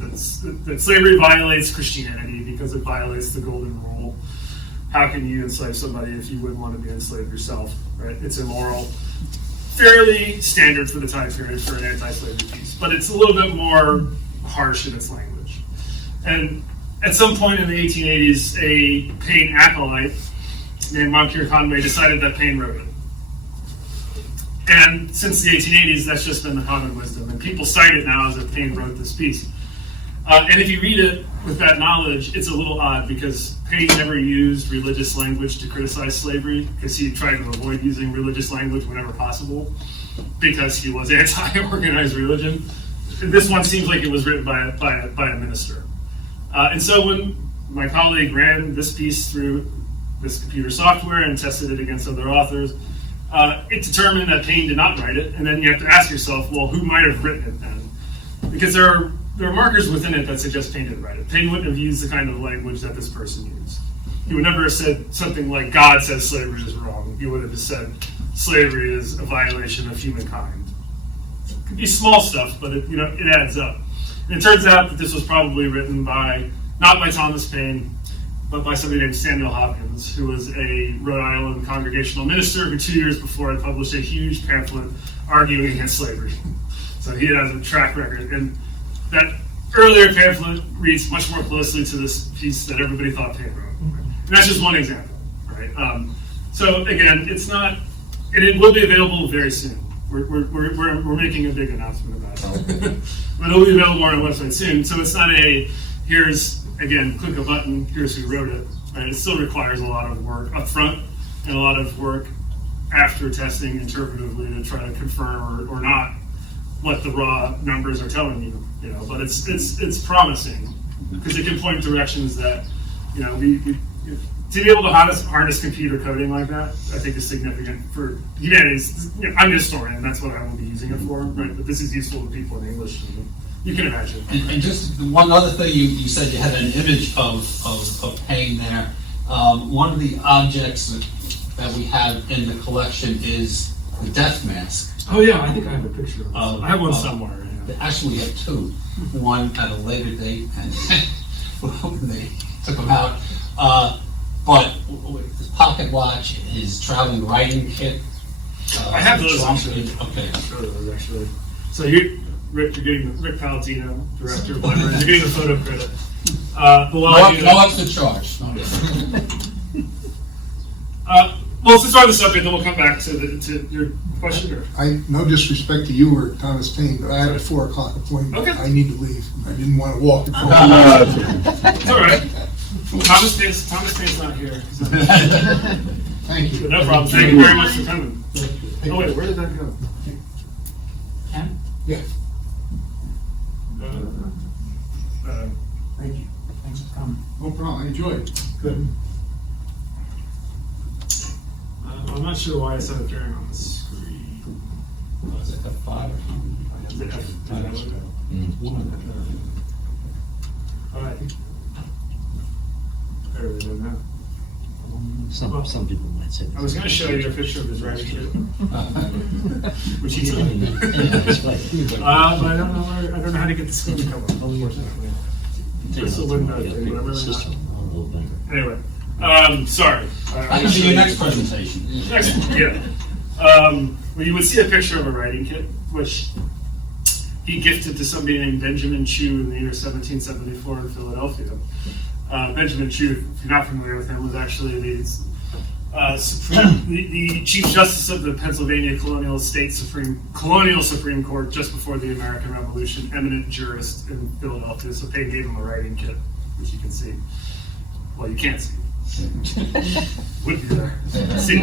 That slavery violates Christianity because it violates the golden rule. How can you enslave somebody if you wouldn't want to be enslaved yourself? Right? It's immoral. fairly standard for the time period for an anti-slavery piece, but it's a little bit more harsh in its language. And at some point in the 1880s, a Paine acolyte named Moncure Conway decided that Paine wrote it. And since the 1880s, that's just been the common wisdom, and people cite it now as if Paine wrote this piece. And if you read it with that knowledge, it's a little odd because Paine never used religious language to criticize slavery because he tried to avoid using religious language whenever possible because he was anti-organized religion. This one seems like it was written by a minister. And so when my colleague ran this piece through this computer software and tested it against other authors, it determined that Paine did not write it. And then you have to ask yourself, well, who might have written it then? Because there are markers within it that suggest Paine didn't write it. Paine wouldn't have used the kind of language that this person used. He would never have said something like, God says slavery is wrong. He would have just said, slavery is a violation of humankind. It could be small stuff, but it adds up. And it turns out that this was probably written not by Thomas Paine, but by somebody named Samuel Hopkins, who was a Rhode Island congregational minister who 2 years before had published a huge pamphlet arguing against slavery. So he has a track record. And that earlier pamphlet reads much more closely to this piece that everybody thought Paine wrote. And that's just one example, right? So again, it's not, and it will be available very soon. We're making a big announcement about it. But it'll be available on our website soon. So it's not here's, again, click a button, here's who wrote it. Right? It still requires a lot of work up front and a lot of work after testing interpretively to try to confirm or not what the raw numbers are telling you. But it's promising because it can point directions that, we to be able to harness computer coding like that, I think is significant for humanities. I'm a historian, that's what I will be using it for, right? But this is useful to people in English. You can imagine. And just one other thing, you said you had an image of Paine there. One of the objects that we have in the collection is the death mask. Oh yeah, I think I have a picture of it. I have one somewhere. Yeah. Actually, we have two. One at a later date, and when they took them out. But his pocket watch, his traveling writing kit. I have those actually. Okay. I'm sure those actually. So Rick, you're getting Rick Palatino, director of libraries. You're getting a photo credit. No extra charge. Well, since we're on the subject, then we'll come back to your question. No disrespect to you or Thomas Paine, but I had a 4 o'clock appointment. Okay. I need to leave. I didn't want to walk. It's all right. Thomas Paine's not here. Thank you. No problem. Thank you very much for coming. Oh wait, where did that go? Ken? Yeah. Thank you. Thanks for coming. No problem. I enjoyed it. Good. I'm not sure why it's not appearing on the screen. Was it F5 or something? All right. There we go now. Some people might say I was going to show you a picture of his writing kit, which he took. But I don't know how to get the screen to come up. Unfortunately, this will win that thing, but I'm really not. Anyway, sorry. I can see your next presentation. Yeah. Well, you would see a picture of a writing kit, which he gifted to somebody named Benjamin Chew in the year 1774 in Philadelphia. Benjamin Chew, if you're not familiar with him, was actually the Chief Justice of the Pennsylvania Colonial Supreme Court just before the American Revolution, eminent jurist in Philadelphia. So Paine gave him a writing kit, which you can see. Well, you can't see. Would be there. See.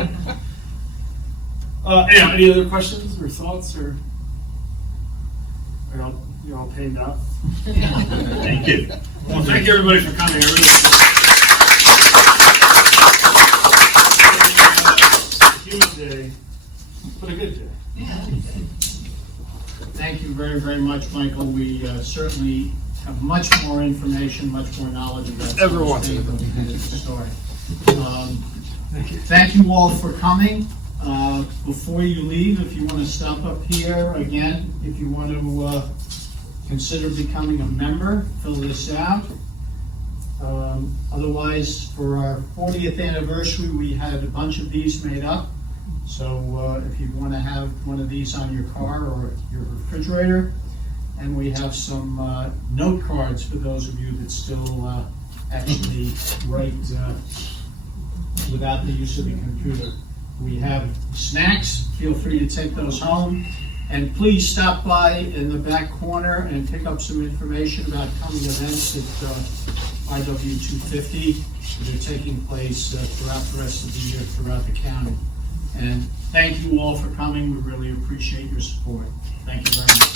Anyhow, any other questions or thoughts, or are you all pained out? Thank you. Well, thank you everybody for coming. I really appreciate it. Human day, but a good day. Thank you very, very much, Michael. We certainly have much more information, much more knowledge about Everyone. the story. Thank you all for coming. Before you leave, if you want to stop up here again, if you want to consider becoming a member, fill this out. Otherwise, for our 40th anniversary, we had a bunch of these made up. So if you want to have one of these on your car or your refrigerator, and we have some note cards for those of you that still actually write without the use of the computer. We have snacks, feel free to take those home. And please stop by in the back corner and pick up some information about coming events at IW 250 that are taking place throughout the rest of the year throughout the county. And thank you all for coming. We really appreciate your support. Thank you very much.